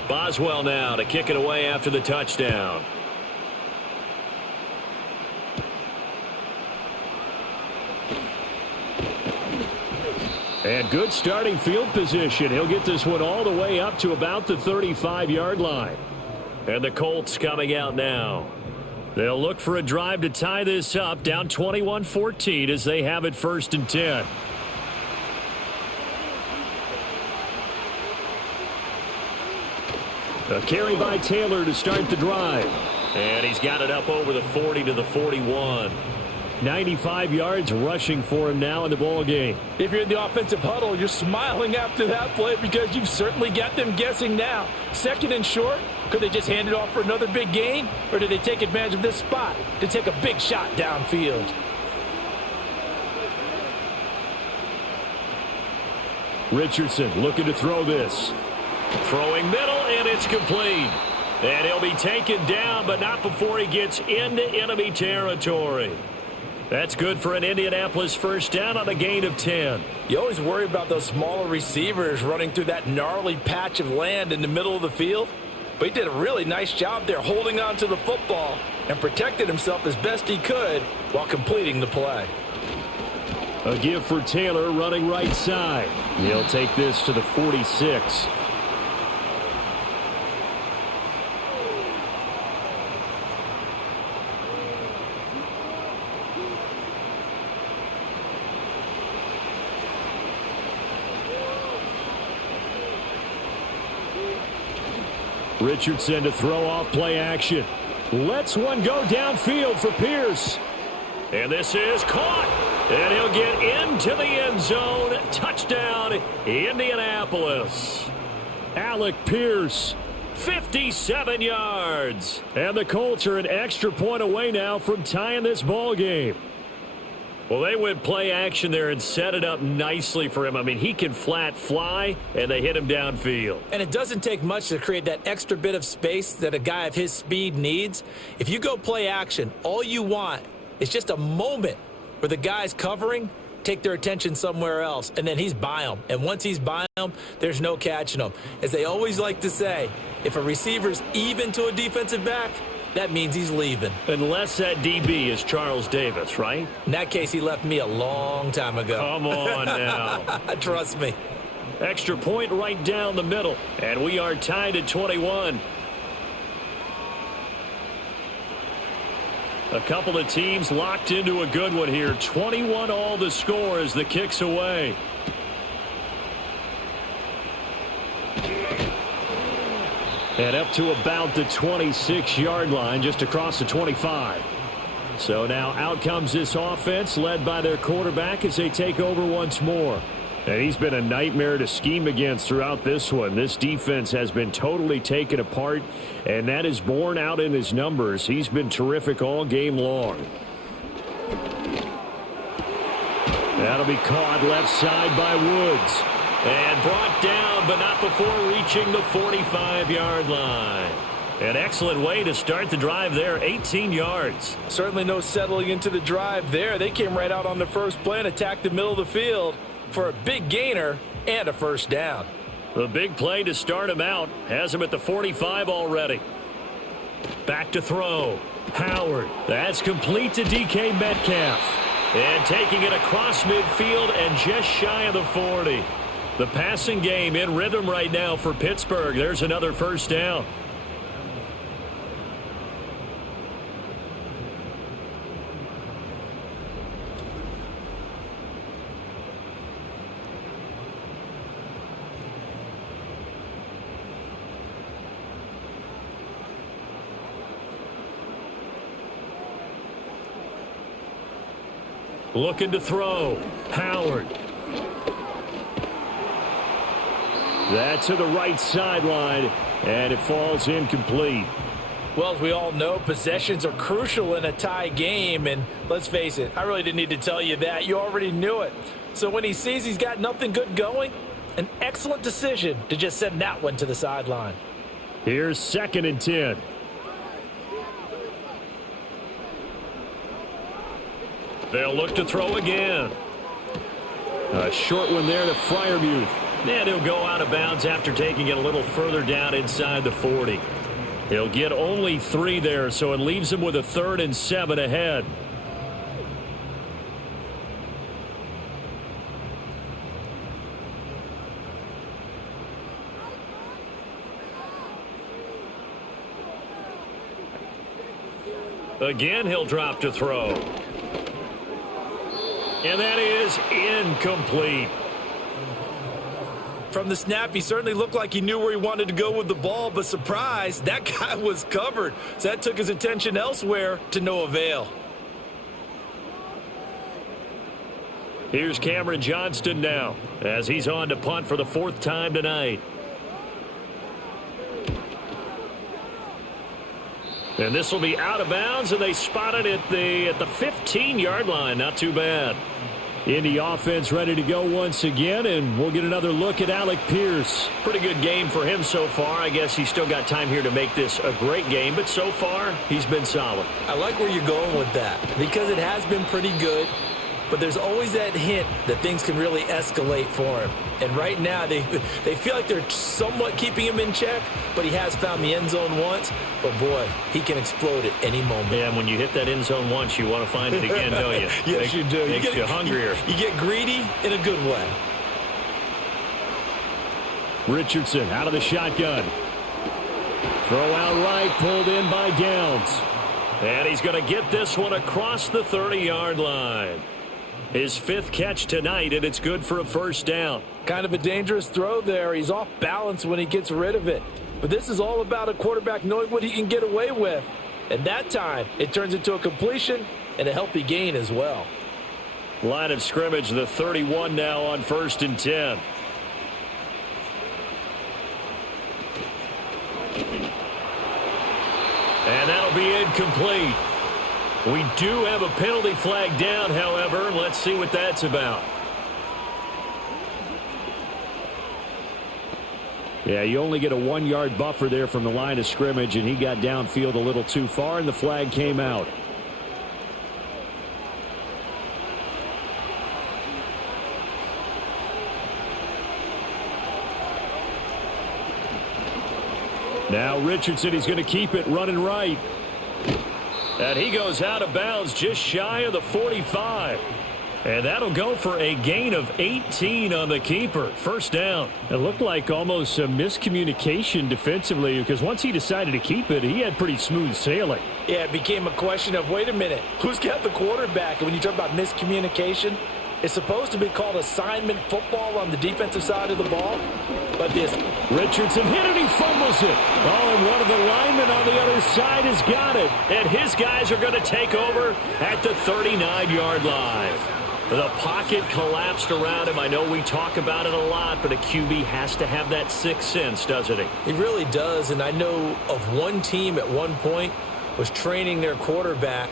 Boswell now to kick it away after the touchdown. And good starting field position. He'll get this one all the way up to about the 35-yard line. And the Colts coming out now. They'll look for a drive to tie this up, down 21-14 as they have it 1st and 10. A carry by Taylor to start the drive. And he's got it up over the 40 to the 41. 95 yards rushing for him now in the ball game. If you're in the offensive huddle, you're smiling after that play because you've certainly got them guessing now. 2nd and short, could they just hand it off for another big gain? Or did they take advantage of this spot to take a big shot downfield? Richardson looking to throw this. Throwing middle, and it's complete. And he'll be taken down, but not before he gets into enemy territory. That's good for an Indianapolis first down on a gain of 10. You always worry about those smaller receivers running through that gnarly patch of land in the middle of the field. But he did a really nice job there holding on to the football and protected himself as best he could while completing the play. A give for Taylor running right side. He'll take this to the 46. Richardson to throw off play action. Lets one go downfield for Pierce. And this is caught. And he'll get into the end zone. Touchdown, Indianapolis. Alec Pierce, 57 yards. And the Colts are an extra point away now from tying this ball game. Well, they went play action there and set it up nicely for him. I mean, he can flat fly, and they hit him downfield. And it doesn't take much to create that extra bit of space that a guy of his speed needs. If you go play action, all you want is just a moment where the guys covering take their attention somewhere else, and then he's by them. And once he's by them, there's no catching them. As they always like to say, if a receiver's even to a defensive back, that means he's leaving. Unless that DB is Charles Davis, right? In that case, he left me a long time ago. Come on now. Trust me. Extra point right down the middle. And we are tied at 21. A couple of teams locked into a good one here. 21 all the score as the kick's away. And up to about the 26-yard line, just across the 25. So now out comes this offense, led by their quarterback as they take over once more. And he's been a nightmare to scheme against throughout this one. This defense has been totally taken apart, and that is borne out in his numbers. He's been terrific all game long. That'll be caught left side by Woods. And brought down, but not before reaching the 45-yard line. An excellent way to start the drive there, 18 yards. Certainly no settling into the drive there. They came right out on the first play and attacked the middle of the field for a big gainer and a first down. The big play to start him out has him at the 45 already. Back to throw. Howard. That's complete to DK Metcalf. And taking it across midfield and just shy of the 40. The passing game in rhythm right now for Pittsburgh. There's another first down. Looking to throw. Howard. That to the right sideline, and it falls incomplete. Well, as we all know, possessions are crucial in a tie game, and let's face it, I really didn't need to tell you that. You already knew it. So when he sees he's got nothing good going, an excellent decision to just send that one to the sideline. Here's 2nd and 10. They'll look to throw again. A short one there to Freiermuth. And he'll go out of bounds after taking it a little further down inside the 40. He'll get only 3 there, so it leaves him with a 3rd and 7 ahead. Again, he'll drop to throw. And that is incomplete. From the snap, he certainly looked like he knew where he wanted to go with the ball, but surprise, that guy was covered. So that took his attention elsewhere to no avail. Here's Cameron Johnston now as he's on to punt for the 4th time tonight. And this will be out of bounds, and they spot it at the 15-yard line. Not too bad. In the offense, ready to go once again, and we'll get another look at Alec Pierce. Pretty good game for him so far. I guess he's still got time here to make this a great game, but so far, he's been solid. I like where you're going with that because it has been pretty good, but there's always that hint that things can really escalate for him. And right now, they feel like they're somewhat keeping him in check, but he has found the end zone once. But, boy, he can explode at any moment. Yeah, and when you hit that end zone once, you want to find it again, don't you? Yes, you do. Makes you hungrier. You get greedy in a good way. Richardson out of the shotgun. Throw out right, pulled in by Downs. And he's going to get this one across the 30-yard line. His 5th catch tonight, and it's good for a first down. Kind of a dangerous throw there. He's off balance when he gets rid of it. But this is all about a quarterback knowing what he can get away with. And that time, it turns into a completion and a healthy gain as well. Line of scrimmage, the 31 now on 1st and 10. And that'll be incomplete. We do have a penalty flag down, however. Let's see what that's about. Yeah, you only get a 1-yard buffer there from the line of scrimmage, and he got downfield a little too far, and the flag came out. Now Richardson, he's going to keep it running right. And he goes out of bounds just shy of the 45. And that'll go for a gain of 18 on the keeper. First down. It looked like almost a miscommunication defensively because once he decided to keep it, he had pretty smooth sailing. Yeah, it became a question of, wait a minute, who's got the quarterback? And when you talk about miscommunication, it's supposed to be called assignment football on the defensive side of the ball. But this Richardson hit it, he fumbles it. Oh, and one of the linemen on the other side has got it. And his guys are going to take over at the 39-yard line. The pocket collapsed around him. I know we talk about it a lot, but a QB has to have that sixth sense, doesn't he? He really does, and I know of one team at one point was training their quarterback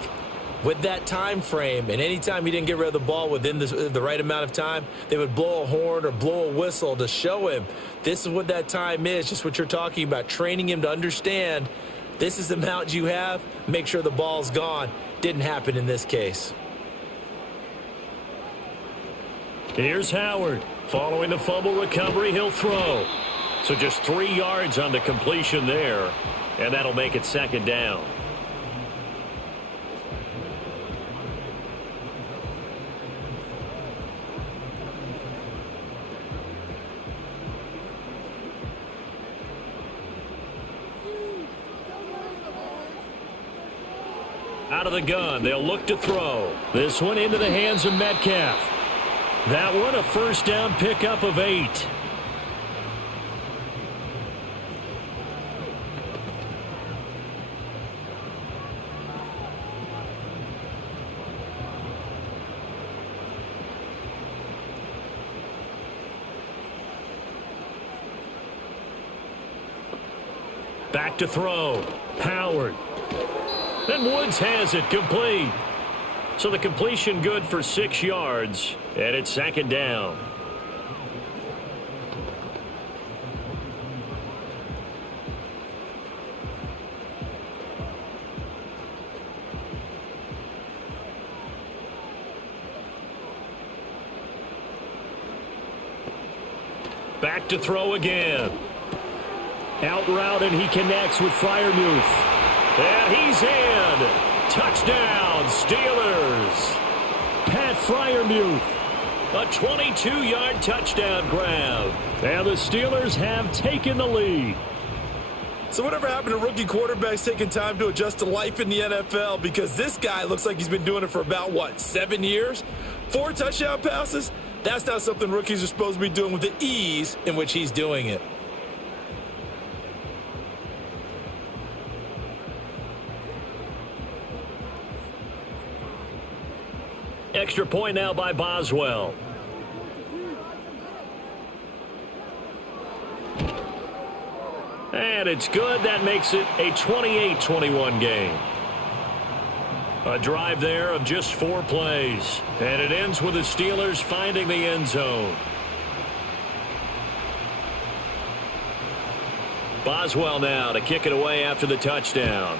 with that time frame, and anytime he didn't get rid of the ball within the right amount of time, they would blow a horn or blow a whistle to show him this is what that time is, just what you're talking about, training him to understand this is the amount you have, make sure the ball's gone. Didn't happen in this case. Here's Howard. Following the fumble recovery, he'll throw. So just 3 yards on the completion there, and that'll make it second down. Out of the gun, they'll look to throw. This one into the hands of Metcalf. That one a first down pickup of 8. Back to throw. Howard. Then Woods has it complete. So the completion good for 6 yards, and it's second down. Back to throw again. Out route, and he connects with Freiermuth. And he's in. Touchdown, Steelers. Pat Freiermuth. A 22-yard touchdown grab. And the Steelers have taken the lead. So whatever happened to rookie quarterbacks taking time to adjust to life in the NFL? Because this guy looks like he's been doing it for about, 7 years? 4 touchdown passes? That's not something rookies are supposed to be doing with the ease in which he's doing it. Extra point now by Boswell. And it's good. That makes it a 28-21 game. A drive there of just 4 plays. And it ends with the Steelers finding the end zone. Boswell now to kick it away after the touchdown.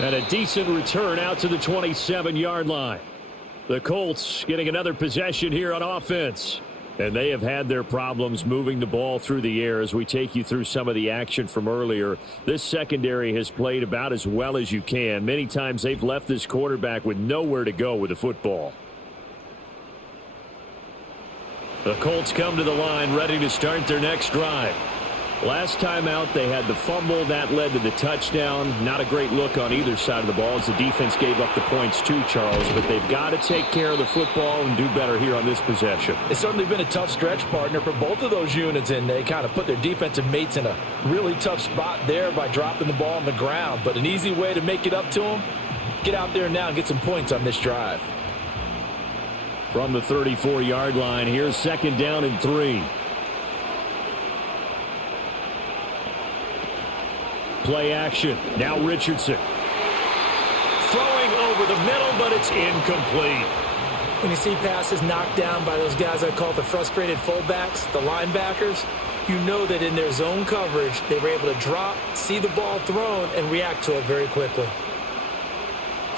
And a decent return out to the 27-yard line. The Colts getting another possession here on offense. And they have had their problems moving the ball through the air as we take you through some of the action from earlier. This secondary has played about as well as you can. Many times they've left this quarterback with nowhere to go with the football. The Colts come to the line ready to start their next drive. Last time out, they had the fumble. That led to the touchdown. Not a great look on either side of the ball as the defense gave up the points too, Charles. But they've got to take care of the football and do better here on this possession. It's certainly been a tough stretch, partner, for both of those units, and they kind of put their defensive mates in a really tough spot there by dropping the ball on the ground. But an easy way to make it up to them, get out there now and get some points on this drive. From the 34-yard line, here's 2nd down and 3. Play action. Now Richardson. Throwing over the middle, but it's incomplete. When you see passes knocked down by those guys I call the frustrated fullbacks, the linebackers, you know that in their zone coverage, they were able to drop, see the ball thrown, and react to it very quickly.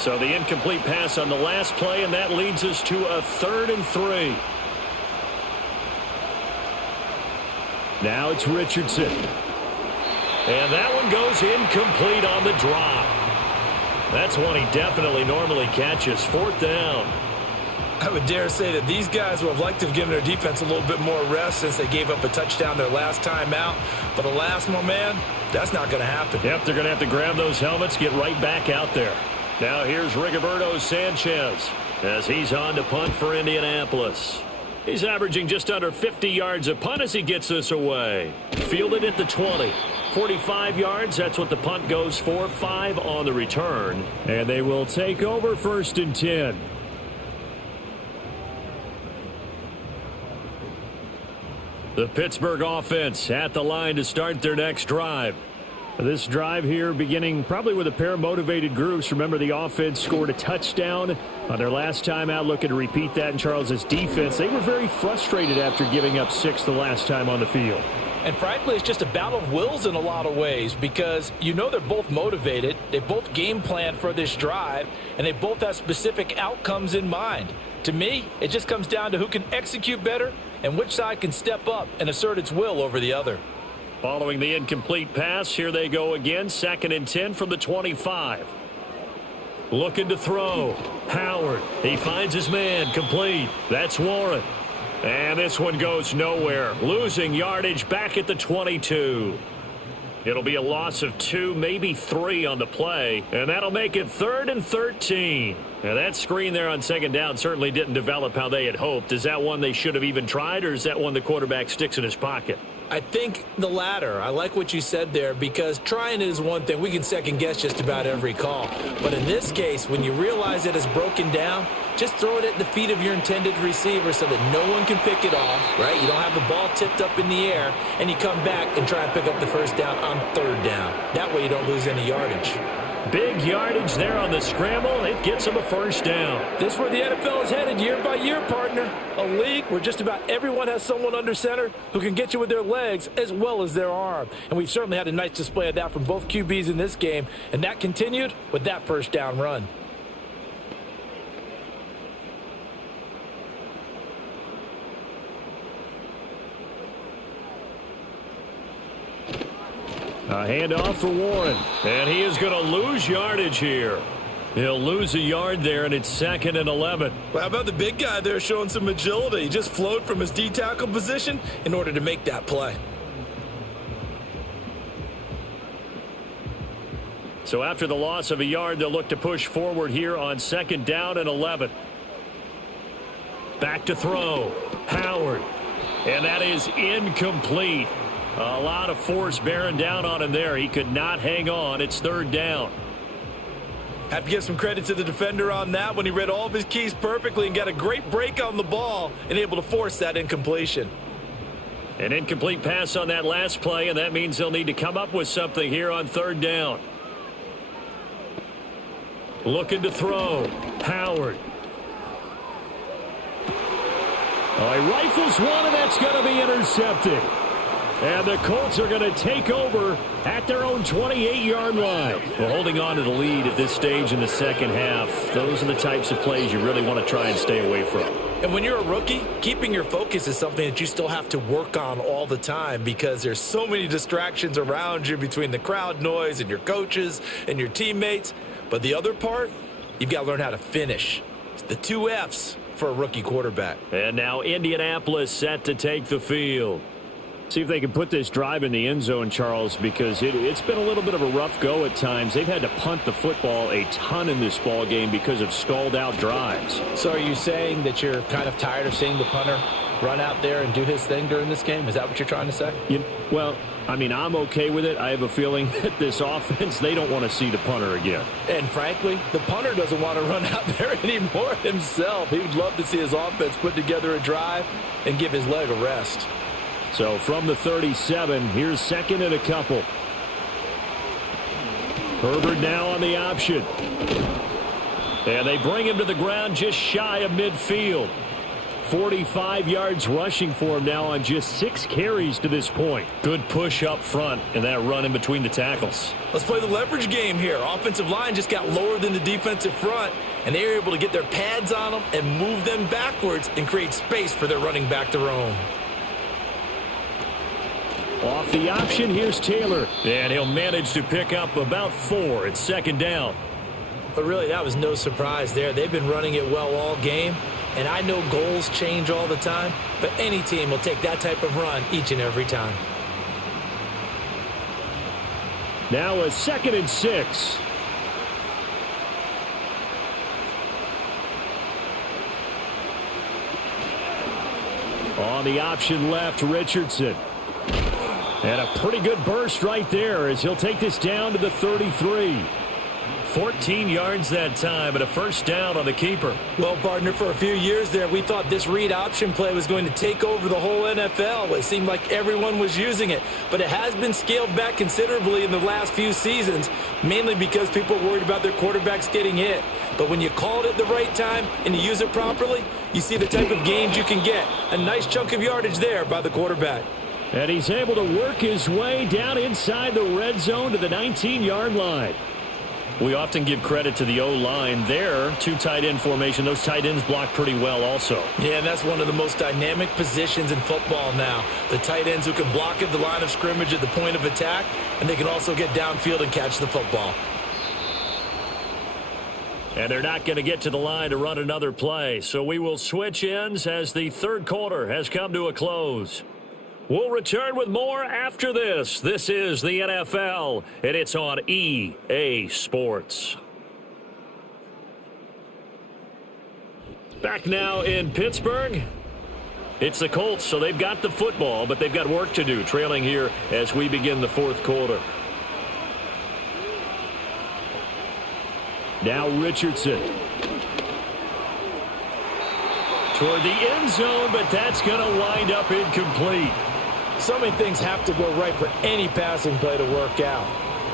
So the incomplete pass on the last play, and that leads us to a 3rd and 3. Now it's Richardson. And that one goes incomplete on the drop. That's one he definitely normally catches. 4th down. I would dare say that these guys would have liked to have given their defense a little bit more rest since they gave up a touchdown their last time out. But the last one, man, that's not going to happen. Yep, they're going to have to grab those helmets, get right back out there. Now here's Rigoberto Sanchez as he's on to punt for Indianapolis. He's averaging just under 50 yards a punt as he gets this away. Fielded at the 20. 45 yards, that's what the punt goes for. 5 on the return. And they will take over 1st and 10. The Pittsburgh offense at the line to start their next drive. This drive here beginning probably with a pair of motivated groups. Remember, the offense scored a touchdown on their last time out, looking to repeat that in Charles's defense. They were very frustrated after giving up 6 the last time on the field. And frankly, it's just a battle of wills in a lot of ways because you know they're both motivated. They both game plan for this drive, and they both have specific outcomes in mind. To me, it just comes down to who can execute better and which side can step up and assert its will over the other. Following the incomplete pass, here they go again. 2nd and 10 from the 25. Looking to throw. Howard. He finds his man. Complete. That's Warren. And this one goes nowhere. Losing yardage back at the 22. It'll be a loss of 2, maybe 3 on the play. And that'll make it 3rd and 13. Now that screen there on 2nd down certainly didn't develop how they had hoped. Is that one they should have even tried, or is that one the quarterback sticks in his pocket? I think the latter. I like what you said there because trying is one thing. We can second guess just about every call. But in this case, when you realize it is broken down, just throw it at the feet of your intended receiver so that no one can pick it off, right? You don't have the ball tipped up in the air, and you come back and try and pick up the 1st down on 3rd down. That way you don't lose any yardage. Big yardage there on the scramble. It gets him a 1st down. This is where the NFL is headed year by year, partner. A league where just about everyone has someone under center who can get you with their legs as well as their arm. And we've certainly had a nice display of that from both QBs in this game. And that continued with that 1st down run. A handoff for Warren, and he is going to lose yardage here. He'll lose a yard there, and it's 2nd and 11. Well, how about the big guy there showing some agility? He just flowed from his D-tackle position in order to make that play. So after the loss of a yard, they'll look to push forward here on 2nd down and 11. Back to throw. Howard. And that is incomplete. A lot of force bearing down on him there. He could not hang on. It's 3rd down. Have to give some credit to the defender on that when he read all of his keys perfectly and got a great break on the ball and able to force that incompletion. An incomplete pass on that last play, and that means they'll need to come up with something here on third down. Looking to throw. Howard. Oh, he rifles one, and that's going to be intercepted. And the Colts are going to take over at their own 28-yard line. Well, holding on to the lead at this stage in the second half, those are the types of plays you really want to try and stay away from. And when you're a rookie, keeping your focus is something that you still have to work on all the time because there's so many distractions around you between the crowd noise and your coaches and your teammates. But the other part, you've got to learn how to finish. It's the 2 F's for a rookie quarterback. And now Indianapolis set to take the field. See if they can put this drive in the end zone, Charles, because it's been a little bit of a rough go at times. They've had to punt the football a ton in this ball game because of stalled-out drives. So are you saying that you're kind of tired of seeing the punter run out there and do his thing during this game? Is that what you're trying to say? Well, I mean, I'm okay with it. I have a feeling that this offense, they don't want to see the punter again. And frankly, the punter doesn't want to run out there anymore himself. He would love to see his offense put together a drive and give his leg a rest. So from the 37, here's second and a couple. Herbert now on the option. And they bring him to the ground just shy of midfield. 45 yards rushing for him now on just 6 carries to this point. Good push up front and that run in between the tackles. Let's play the leverage game here. Offensive line just got lower than the defensive front, and they were able to get their pads on them and move them backwards and create space for their running back to roam. Off the option, here's Taylor. And he'll manage to pick up about 4 at second down. But really, that was no surprise there. They've been running it well all game. And I know goals change all the time, but any team will take that type of run each and every time. Now a 2nd and 6. On the option left, Richardson. And a pretty good burst right there as he'll take this down to the 33. 14 yards that time and a first down on the keeper. Well, partner, for a few years there, we thought this read option play was going to take over the whole NFL. It seemed like everyone was using it, but it has been scaled back considerably in the last few seasons, mainly because people are worried about their quarterbacks getting hit. But when you call it at the right time and you use it properly, you see the type of gains you can get. A nice chunk of yardage there by the quarterback. And he's able to work his way down inside the red zone to the 19-yard line. We often give credit to the O-line there. 2 tight end formation. Those tight ends block pretty well also. Yeah, and that's one of the most dynamic positions in football now. The tight ends who can block at the line of scrimmage at the point of attack, and they can also get downfield and catch the football. And they're not going to get to the line to run another play. So we will switch ends as the third quarter has come to a close. We'll return with more after this. This is the NFL, and it's on EA Sports. Back now in Pittsburgh. It's the Colts, so they've got the football, but they've got work to do, trailing here as we begin the fourth quarter. Now Richardson. Toward the end zone, but that's going to wind up incomplete. So many things have to go right for any passing play to work out.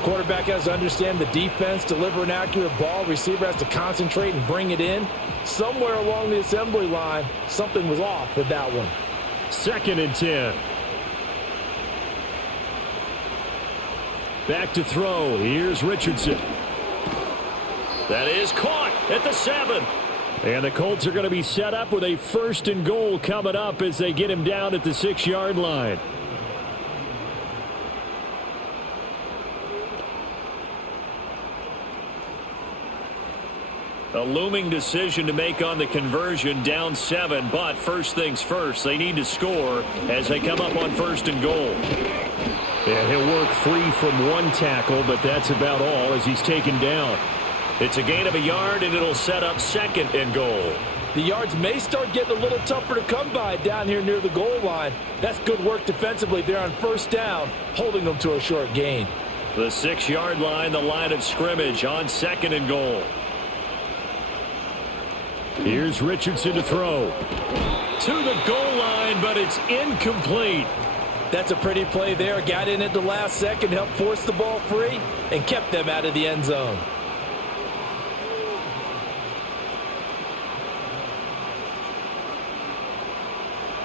Quarterback has to understand the defense, deliver an accurate ball. Receiver has to concentrate and bring it in. Somewhere along the assembly line, something was off with that one. 2nd and 10. Back to throw. Here's Richardson. That is caught at the 7. And the Colts are going to be set up with a 1st and goal coming up as they get him down at the 6-yard line. A looming decision to make on the conversion, down 7, but first things first, they need to score as they come up on 1st and goal. And he'll work free from 1 tackle, but that's about all as he's taken down. It's a gain of 1 yard, and it'll set up 2nd and goal. The yards may start getting a little tougher to come by down here near the goal line. That's good work defensively there on 1st down, holding them to a short gain. The 6-yard line, the line of scrimmage on 2nd and goal. Here's Richardson to throw. To the goal line, but it's incomplete. That's a pretty play there. Got in at the last second, helped force the ball free, and kept them out of the end zone.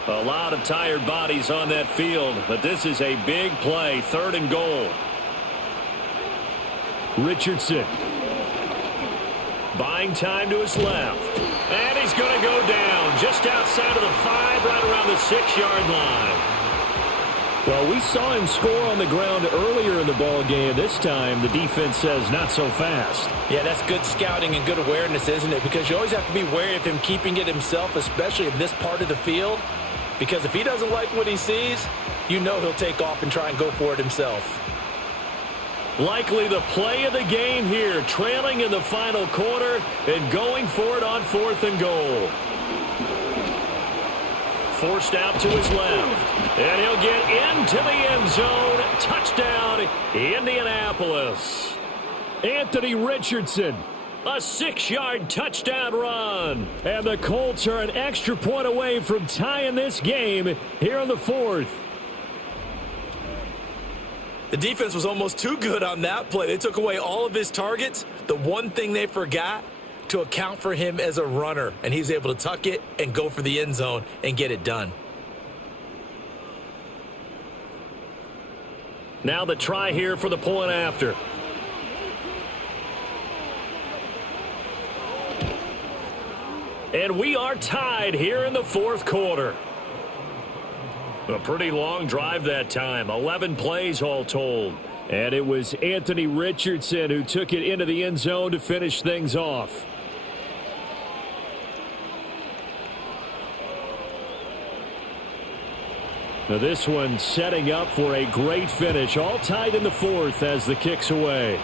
A lot of tired bodies on that field, but this is a big play, 3rd and goal. Richardson. Buying time to his left. And he's going to go down just outside of the 5, right around the 6-yard line. Well, we saw him score on the ground earlier in the ball game. This time, the defense says not so fast. Yeah, that's good scouting and good awareness, isn't it? Because you always have to be wary of him keeping it himself, especially in this part of the field. Because if he doesn't like what he sees, you know he'll take off and try and go for it himself. Likely the play of the game here, trailing in the final quarter and going for it on 4th and goal. Forced out to his left, and he'll get into the end zone. Touchdown, Indianapolis. Anthony Richardson, a 6-yard touchdown run. And the Colts are an extra point away from tying this game here in the 4th. The defense was almost too good on that play. They took away all of his targets. The one thing they forgot, to account for him as a runner, and he's able to tuck it and go for the end zone and get it done. Now the try here for the point after. And we are tied here in the 4th quarter. A pretty long drive that time, 11 plays all told. And it was Anthony Richardson who took it into the end zone to finish things off. Now this one setting up for a great finish, all tied in the 4th as the kick's away.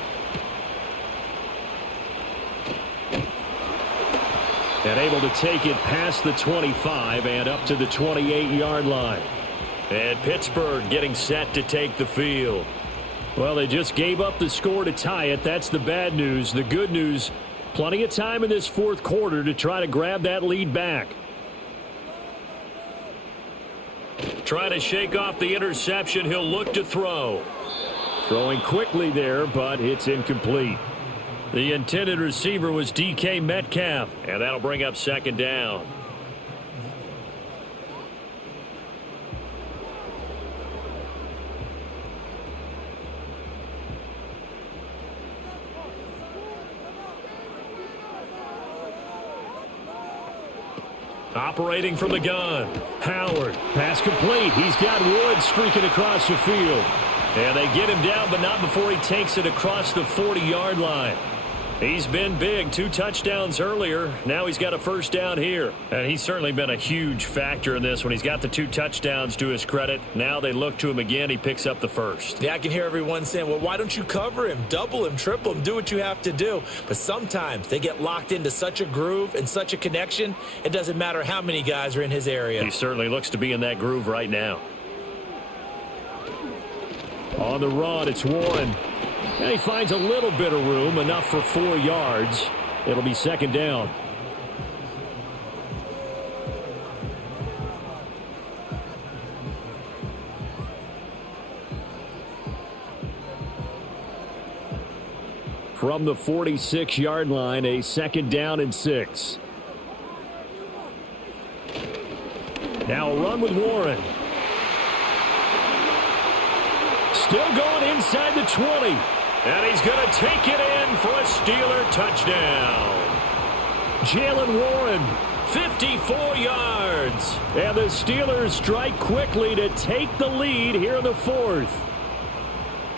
And able to take it past the 25 and up to the 28-yard line. And Pittsburgh getting set to take the field. Well, they just gave up the score to tie it. That's the bad news. The good news, plenty of time in this 4th quarter to try to grab that lead back. Trying to shake off the interception. He'll look to throw. Throwing quickly there, but it's incomplete. The intended receiver was DK Metcalf, and that'll bring up 2nd down. Operating from the gun. Howard. Pass complete. He's got Woods streaking across the field. And they get him down, but not before he takes it across the 40-yard line. He's been big. 2 touchdowns earlier. Now he's got a 1st down here. And he's certainly been a huge factor in this when he's got the 2 touchdowns to his credit. Now they look to him again. He picks up the 1st. Yeah, I can hear everyone saying, well, why don't you cover him, double him, triple him, do what you have to do. But sometimes they get locked into such a groove and such a connection, it doesn't matter how many guys are in his area. He certainly looks to be in that groove right now. On the run, it's Warren. And he finds a little bit of room, enough for 4 yards. It'll be 2nd down. From the 46-yard line, a 2nd down and 6. Now a run with Warren. Still going inside the 20. And he's going to take it in for a Steeler touchdown. Jalen Warren, 54 yards. And the Steelers strike quickly to take the lead here in the 4th.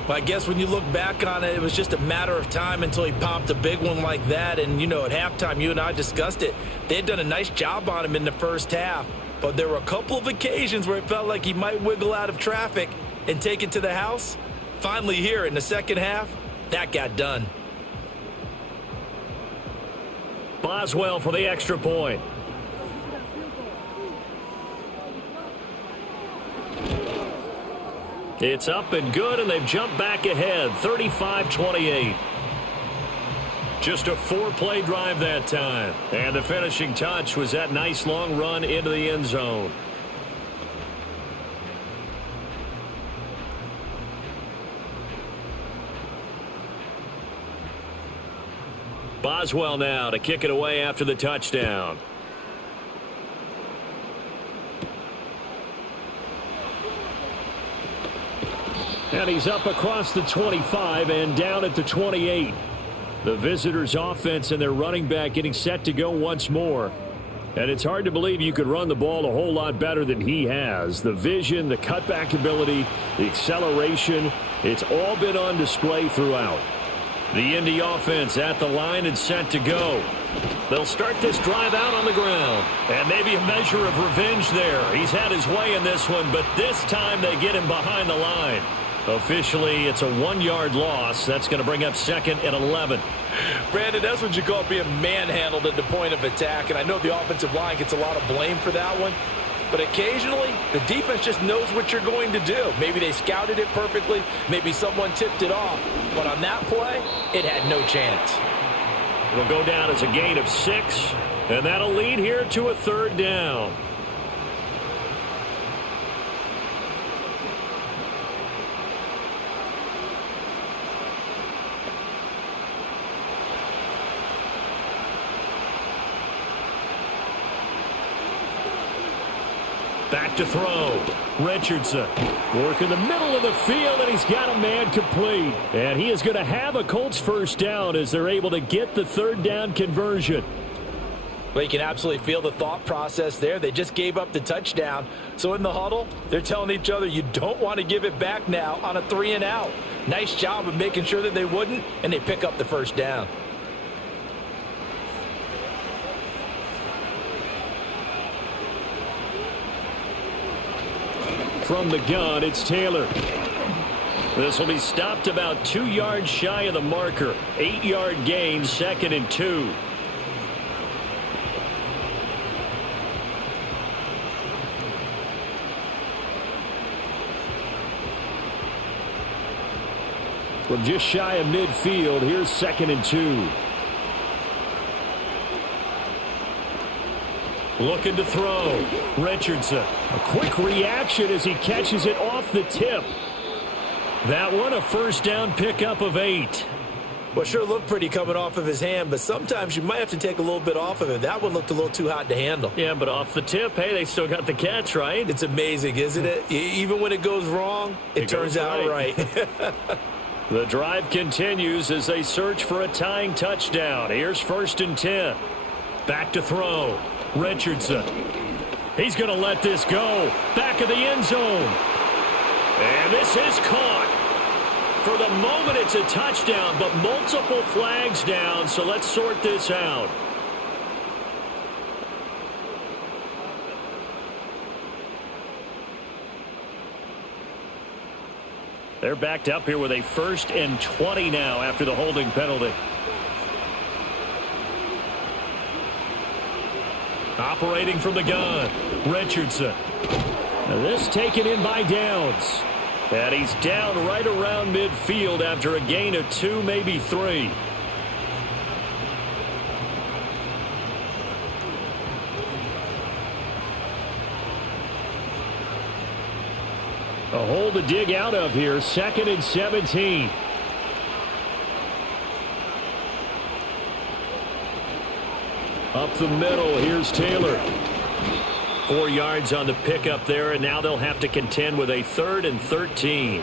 Well, I guess when you look back on it, it was just a matter of time until he popped a big one like that. And, you know, at halftime, you and I discussed it. They had done a nice job on him in the 1st half. But there were a couple of occasions where it felt like he might wiggle out of traffic and take it to the house. Finally here in the 2nd half, that got done. Boswell for the extra point. It's up and good, and they've jumped back ahead, 35-28. Just a 4-play drive that time. And the finishing touch was that nice long run into the end zone. Boswell now to kick it away after the touchdown. And he's up across the 25 and down at the 28. The visitors' offense and their running back getting set to go once more. And it's hard to believe you could run the ball a whole lot better than he has. The vision, the cutback ability, the acceleration, it's all been on display throughout. The Indy offense at the line and set to go. They'll start this drive out on the ground. And maybe a measure of revenge there. He's had his way in this one, but this time they get him behind the line. Officially, it's a 1-yard loss. That's going to bring up 2nd and 11. Brandon, that's what you call being manhandled at the point of attack. And I know the offensive line gets a lot of blame for that one. But occasionally, the defense just knows what you're going to do. Maybe they scouted it perfectly. Maybe someone tipped it off. But on that play, it had no chance. It'll go down as a gain of 6. And that'll lead here to a 3rd down. Back to throw. Richardson working the middle of the field, and he's got a man complete. And he is going to have a Colts first down as they're able to get the 3rd down conversion. Well, you can absolutely feel the thought process there. They just gave up the touchdown. So in the huddle, they're telling each other, you don't want to give it back now on a 3-and-out. Nice job of making sure that they wouldn't, and they pick up the first down. From the gun, it's Taylor. This will be stopped about 2 yards shy of the marker. 8-yard gain, 2nd and 2. From just shy of midfield, here's 2nd and 2. Looking to throw. Richardson. A quick reaction as he catches it off the tip. That one a first down pickup of 8. Well, sure looked pretty coming off of his hand, but sometimes you might have to take a little bit off of it. That one looked a little too hot to handle. Yeah, but off the tip, hey, they still got the catch, right? It's amazing, isn't it? Even when it goes wrong, it turns out right. The drive continues as they search for a tying touchdown. Here's 1st and 10. Back to throw. Richardson. He's going to let this go. Back of the end zone. And this is caught. For the moment, it's a touchdown, but multiple flags down, so let's sort this out. They're backed up here with a 1st and 20 now after the holding penalty. Operating from the gun, Richardson. Now this taken in by Downs. And he's down right around midfield after a gain of 2, maybe 3. A hole to dig out of here, 2nd and 17. Up the middle, here's Taylor. 4 yards on the pickup there, and now they'll have to contend with a 3rd and 13.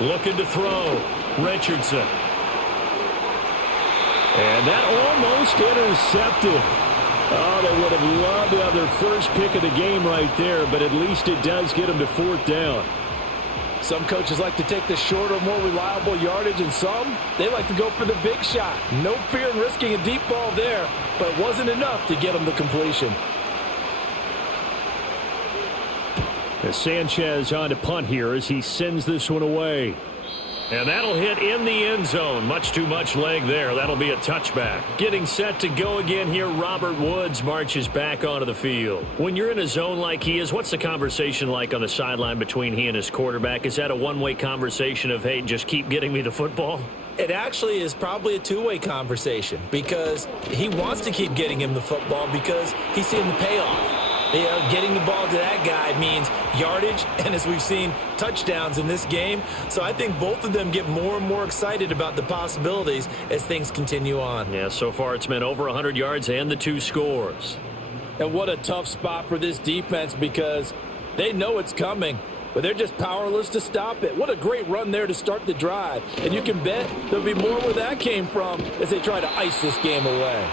Looking to throw. Richardson. And that almost intercepted. Oh, they would have loved to have their first pick of the game right there, but at least it does get them to 4th down. Some coaches like to take the shorter, more reliable yardage, and some, they like to go for the big shot. No fear in risking a deep ball there, but it wasn't enough to get them the completion. As Sanchez on to punt here as he sends this one away. And that'll hit in the end zone. Much too much leg there. That'll be a touchback. Getting set to go again here, Robert Woods marches back onto the field. When you're in a zone like he is, what's the conversation like on the sideline between he and his quarterback? Is that a one-way conversation of, hey, just keep getting me the football? It actually is probably a two-way conversation because he wants to keep getting him the football because he's seeing the payoff. You know, getting the ball to that guy means yardage, and as we've seen, touchdowns in this game. So I think both of them get more and more excited about the possibilities as things continue on. Yeah, so far it's been over 100 yards and the 2 scores. And what a tough spot for this defense because they know it's coming, but they're just powerless to stop it. What a great run there to start the drive. And you can bet there'll be more where that came from as they try to ice this game away.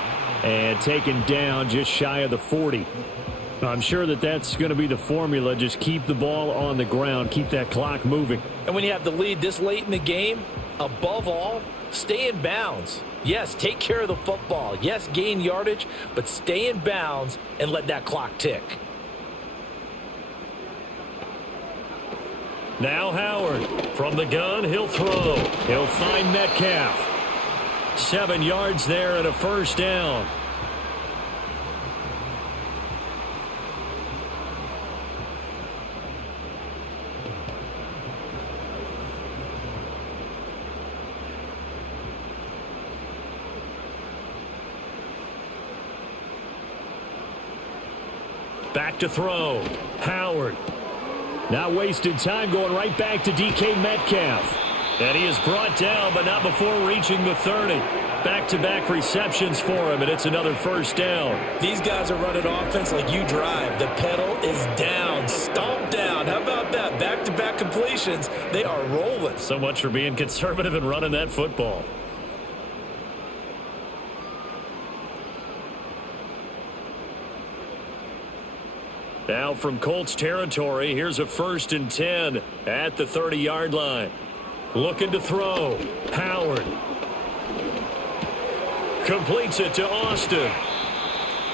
And taken down just shy of the 40. I'm sure that's going to be the formula. Just keep the ball on the ground. Keep that clock moving. And when you have the lead this late in the game, above all, stay in bounds. Yes, take care of the football. Yes, gain yardage, but stay in bounds and let that clock tick. Now Howard from the gun. He'll throw. He'll find Metcalf. 7 yards there and a first down. Back to throw. Howard. Not wasting time, going right back to DK Metcalf. And he is brought down, but not before reaching the 30. Back-to-back receptions for him, and it's another first down. These guys are running offense like you drive. The pedal is down, stomp down. How about that? Back-to-back completions. They are rolling. So much for being conservative and running that football. Now from Colts territory, here's a 1st and 10 at the 30-yard line. Looking to throw. Howard. Completes it to Austin.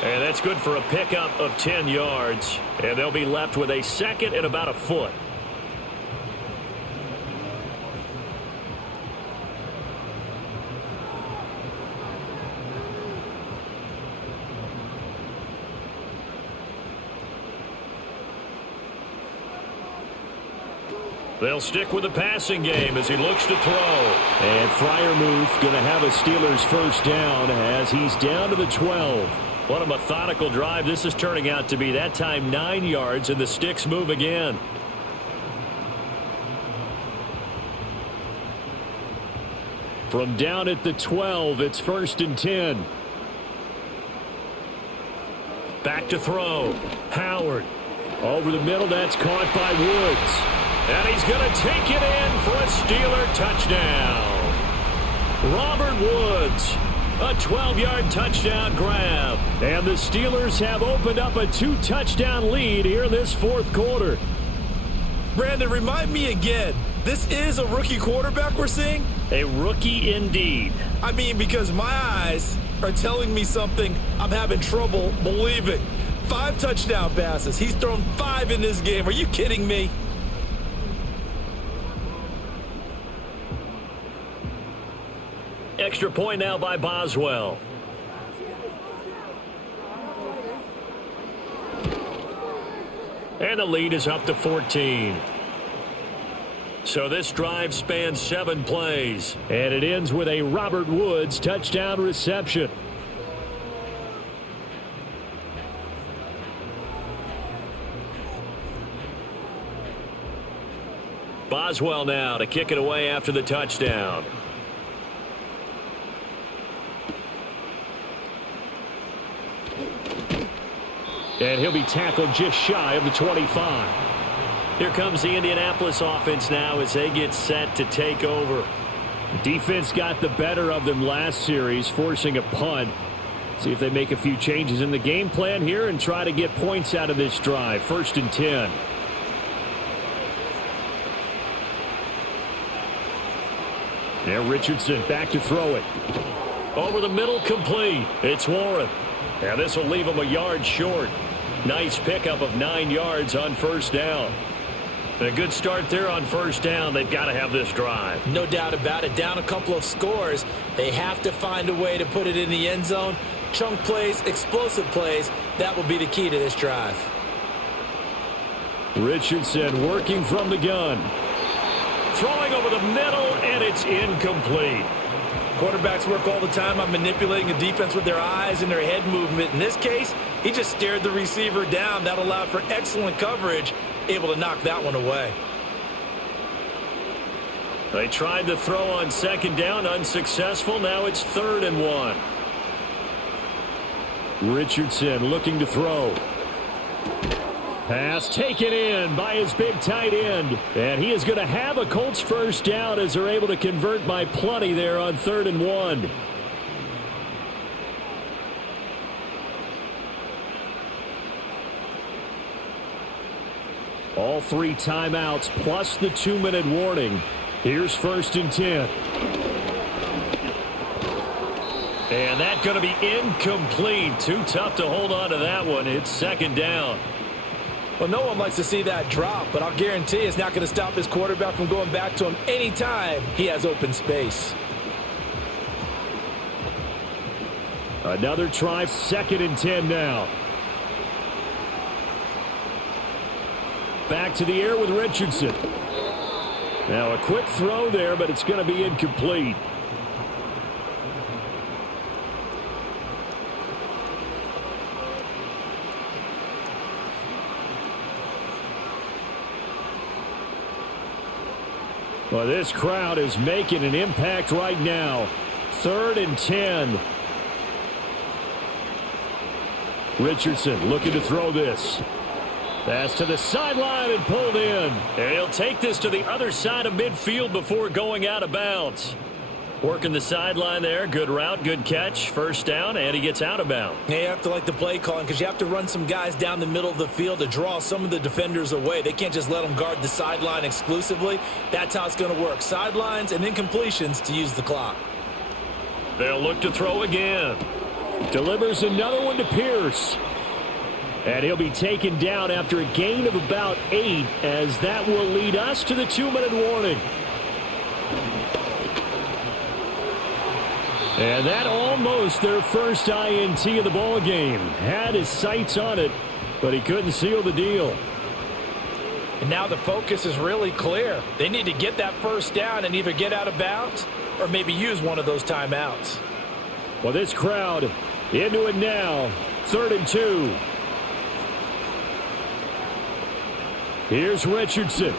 And that's good for a pickup of 10 yards. And they'll be left with a second and about a foot. They'll stick with the passing game as he looks to throw. And Freiermuth going to have a Steelers first down as he's down to the 12. What a methodical drive this is turning out to be. That time 9 yards, and the sticks move again. From down at the 12, it's 1st and 10. Back to throw. Howard. Over the middle, that's caught by Woods. And he's going to take it in for a Steeler touchdown. Robert Woods, a 12-yard touchdown grab. And the Steelers have opened up a 2-touchdown lead here in this 4th quarter. Brandon, remind me again, this is a rookie quarterback we're seeing? A rookie indeed. I mean, because my eyes are telling me something I'm having trouble believing. 5 touchdown passes. He's thrown 5 in this game. Are you kidding me? Extra point now by Boswell. And the lead is up to 14. So this drive spans 7 plays. And it ends with a Robert Woods touchdown reception. Boswell now to kick it away after the touchdown. And he'll be tackled just shy of the 25. Here comes the Indianapolis offense now as they get set to take over. Defense got the better of them last series, forcing a punt. See if they make a few changes in the game plan here and try to get points out of this drive. 1st and 10. Now Richardson back to throw it. Over the middle, complete. It's Warren. And this will leave him a yard short. Nice pickup of 9 yards on first down. A good start there on first down. They've got to have this drive. No doubt about it. Down a couple of scores. They have to find a way to put it in the end zone. Chunk plays, explosive plays. That will be the key to this drive. Richardson working from the gun. Throwing over the middle, and it's incomplete. Quarterbacks work all the time on manipulating a defense with their eyes and their head movement. In this case, he just stared the receiver down. That allowed for excellent coverage, able to knock that one away. They tried to throw on second down, unsuccessful. Now it's 3rd and 1. Richardson looking to throw. Pass taken in by his big tight end. And he is going to have a Colts first down as they're able to convert by plenty there on 3rd and 1. All 3 timeouts plus the 2-minute warning. Here's 1st and 10. And that's going to be incomplete. Too tough to hold on to that one. It's 2nd down. Well, no one likes to see that drop, but I'll guarantee it's not going to stop his quarterback from going back to him anytime he has open space. Another try, 2nd and 10 now. Back to the air with Richardson. Now a quick throw there, but it's going to be incomplete. Well, this crowd is making an impact right now. 3rd and 10. Richardson looking to throw this. Pass to the sideline and pulled in. And he'll take this to the other side of midfield before going out of bounds. Working the sideline there. Good route, good catch. First down, and he gets out of bounds. Yeah, you have to like the play calling because you have to run some guys down the middle of the field to draw some of the defenders away. They can't just let them guard the sideline exclusively. That's how it's going to work. Sidelines and incompletions to use the clock. They'll look to throw again. Delivers another one to Pierce. And he'll be taken down after a gain of about 8, as that will lead us to the 2-minute warning. And that almost their first INT of the ball game. Had his sights on it, but he couldn't seal the deal. And now the focus is really clear. They need to get that first down and either get out of bounds or maybe use one of those timeouts. Well, this crowd into it now. 3rd and 2. Here's Richardson.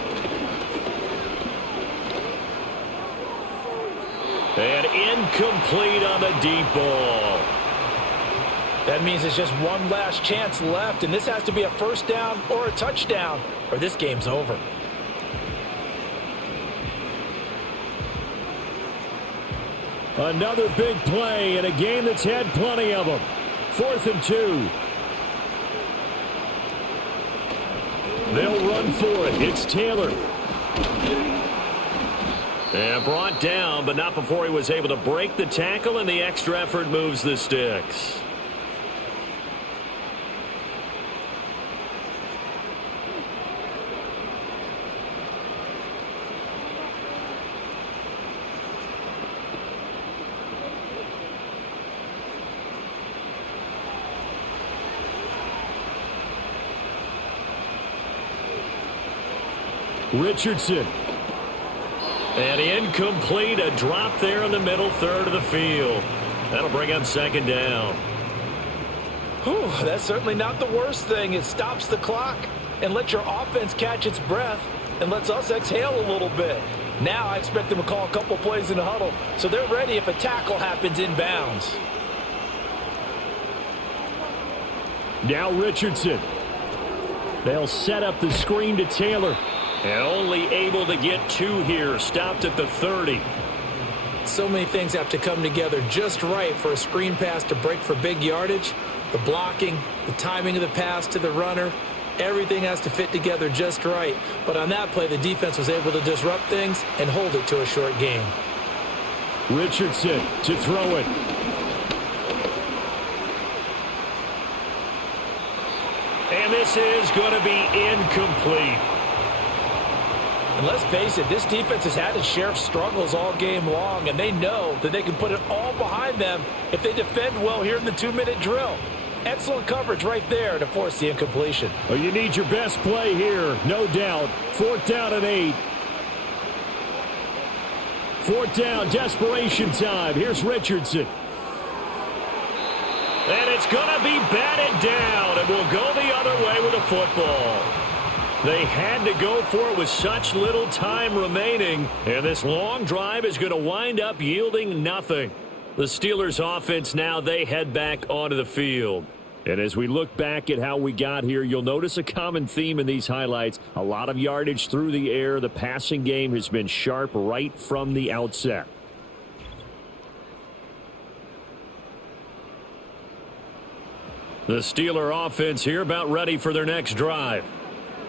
And incomplete on the deep ball. That means there's just one last chance left, and this has to be a first down or a touchdown, or this game's over. Another big play in a game that's had plenty of them. 4th and 2. They'll run for it. It's Taylor. And brought down, but not before he was able to break the tackle, and the extra effort moves the sticks. Richardson. And incomplete, a drop there in the middle third of the field. That'll bring up 2nd down. Whew, that's certainly not the worst thing. It stops the clock and lets your offense catch its breath and lets us exhale a little bit. Now I expect them to call a couple plays in the huddle so they're ready if a tackle happens inbounds. Now Richardson. They'll set up the screen to Taylor. And only able to get 2 here. Stopped at the 30. So many things have to come together just right for a screen pass to break for big yardage. The blocking, the timing of the pass to the runner, everything has to fit together just right. But on that play, the defense was able to disrupt things and hold it to a short game. Richardson to throw it. And this is going to be incomplete. And let's face it, this defense has had its share of struggles all game long, and they know that they can put it all behind them if they defend well here in the 2-minute drill. Excellent coverage right there to force the incompletion. Well, you need your best play here, no doubt. 4th down and 8. Fourth down, desperation time. Here's Richardson. And it's going to be batted down, and we'll go the other way with the football. They had to go for it with such little time remaining, and this long drive is going to wind up yielding nothing. The Steelers offense now, they head back onto the field. And as we look back at how we got here, you'll notice a common theme in these highlights. A lot of yardage through the air. The passing game has been sharp right from the outset. The Steeler offense here about ready for their next drive.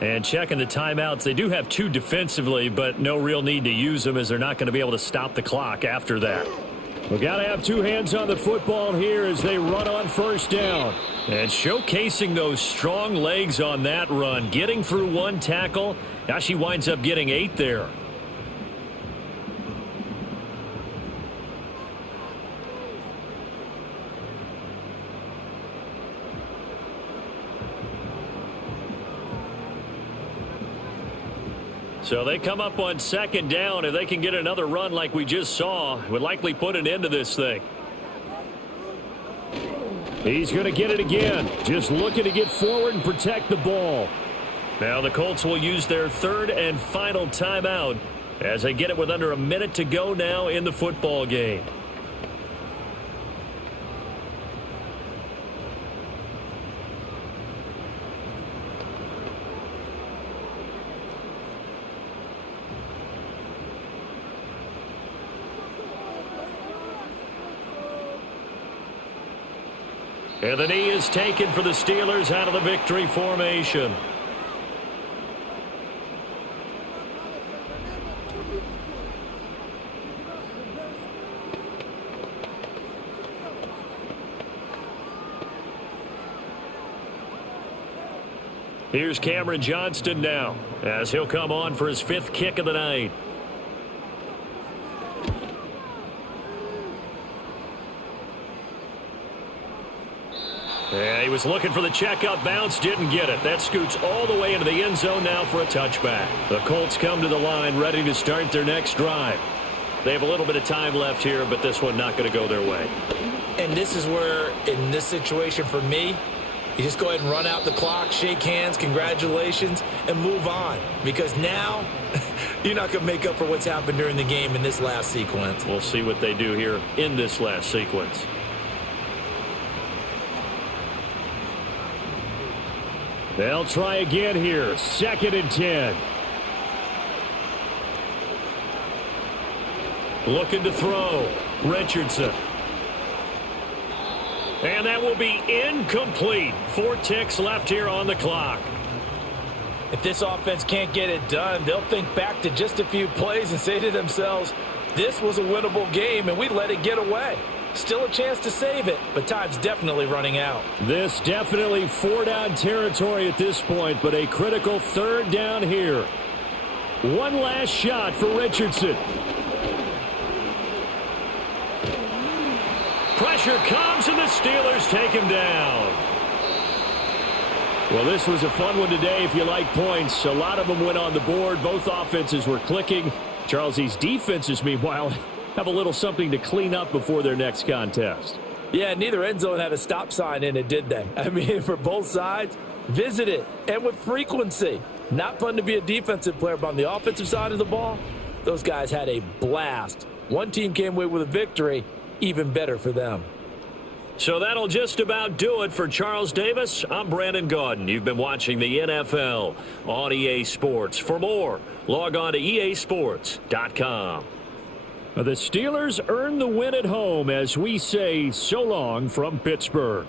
And checking the timeouts, they do have 2 defensively, but no real need to use them as they're not going to be able to stop the clock after that. We've got to have 2 hands on the football here as they run on first down. And showcasing those strong legs on that run, getting through 1 tackle. Now she winds up getting 8 there. So they come up on second down. If they can get another run like we just saw, would likely put an end to this thing. He's going to get it again. Just looking to get forward and protect the ball. Now the Colts will use their 3rd and final timeout as they get it with under a minute to go now in the football game. And the knee is taken for the Steelers out of the victory formation. Here's Cameron Johnston now as he'll come on for his 5th kick of the night. Yeah, he was looking for the checkup bounce, didn't get it. That scoots all the way into the end zone now for a touchback. The Colts come to the line ready to start their next drive. They have a little bit of time left here, but this one not going to go their way. And this is where, in this situation for me, you just go ahead and run out the clock, shake hands, congratulations, and move on. Because now, you're not going to make up for what's happened during the game in this last sequence. We'll see what they do here in this last sequence. They'll try again here. 2nd and 10. Looking to throw. Richardson. And that will be incomplete. 4 ticks left here on the clock. If this offense can't get it done, they'll think back to just a few plays and say to themselves, this was a winnable game and we let it get away. Still a chance to save it, but time's definitely running out. This definitely 4-down territory at this point, but a critical 3rd down here. One last shot for Richardson. Pressure comes, and the Steelers take him down. Well, this was a fun one today if you like points. A lot of them went on the board. Both offenses were clicking. Charles, these defenses, meanwhile, have a little something to clean up before their next contest. Yeah, neither end zone had a stop sign in it, did they? I mean, for both sides, visit it, and with frequency. Not fun to be a defensive player, but on the offensive side of the ball, those guys had a blast. One team came away with a victory, even better for them. So that'll just about do it for Charles Davis. I'm Brandon Gaudin. You've been watching the NFL on EA Sports. For more, log on to easports.com. The Steelers earn the win at home as we say so long from Pittsburgh.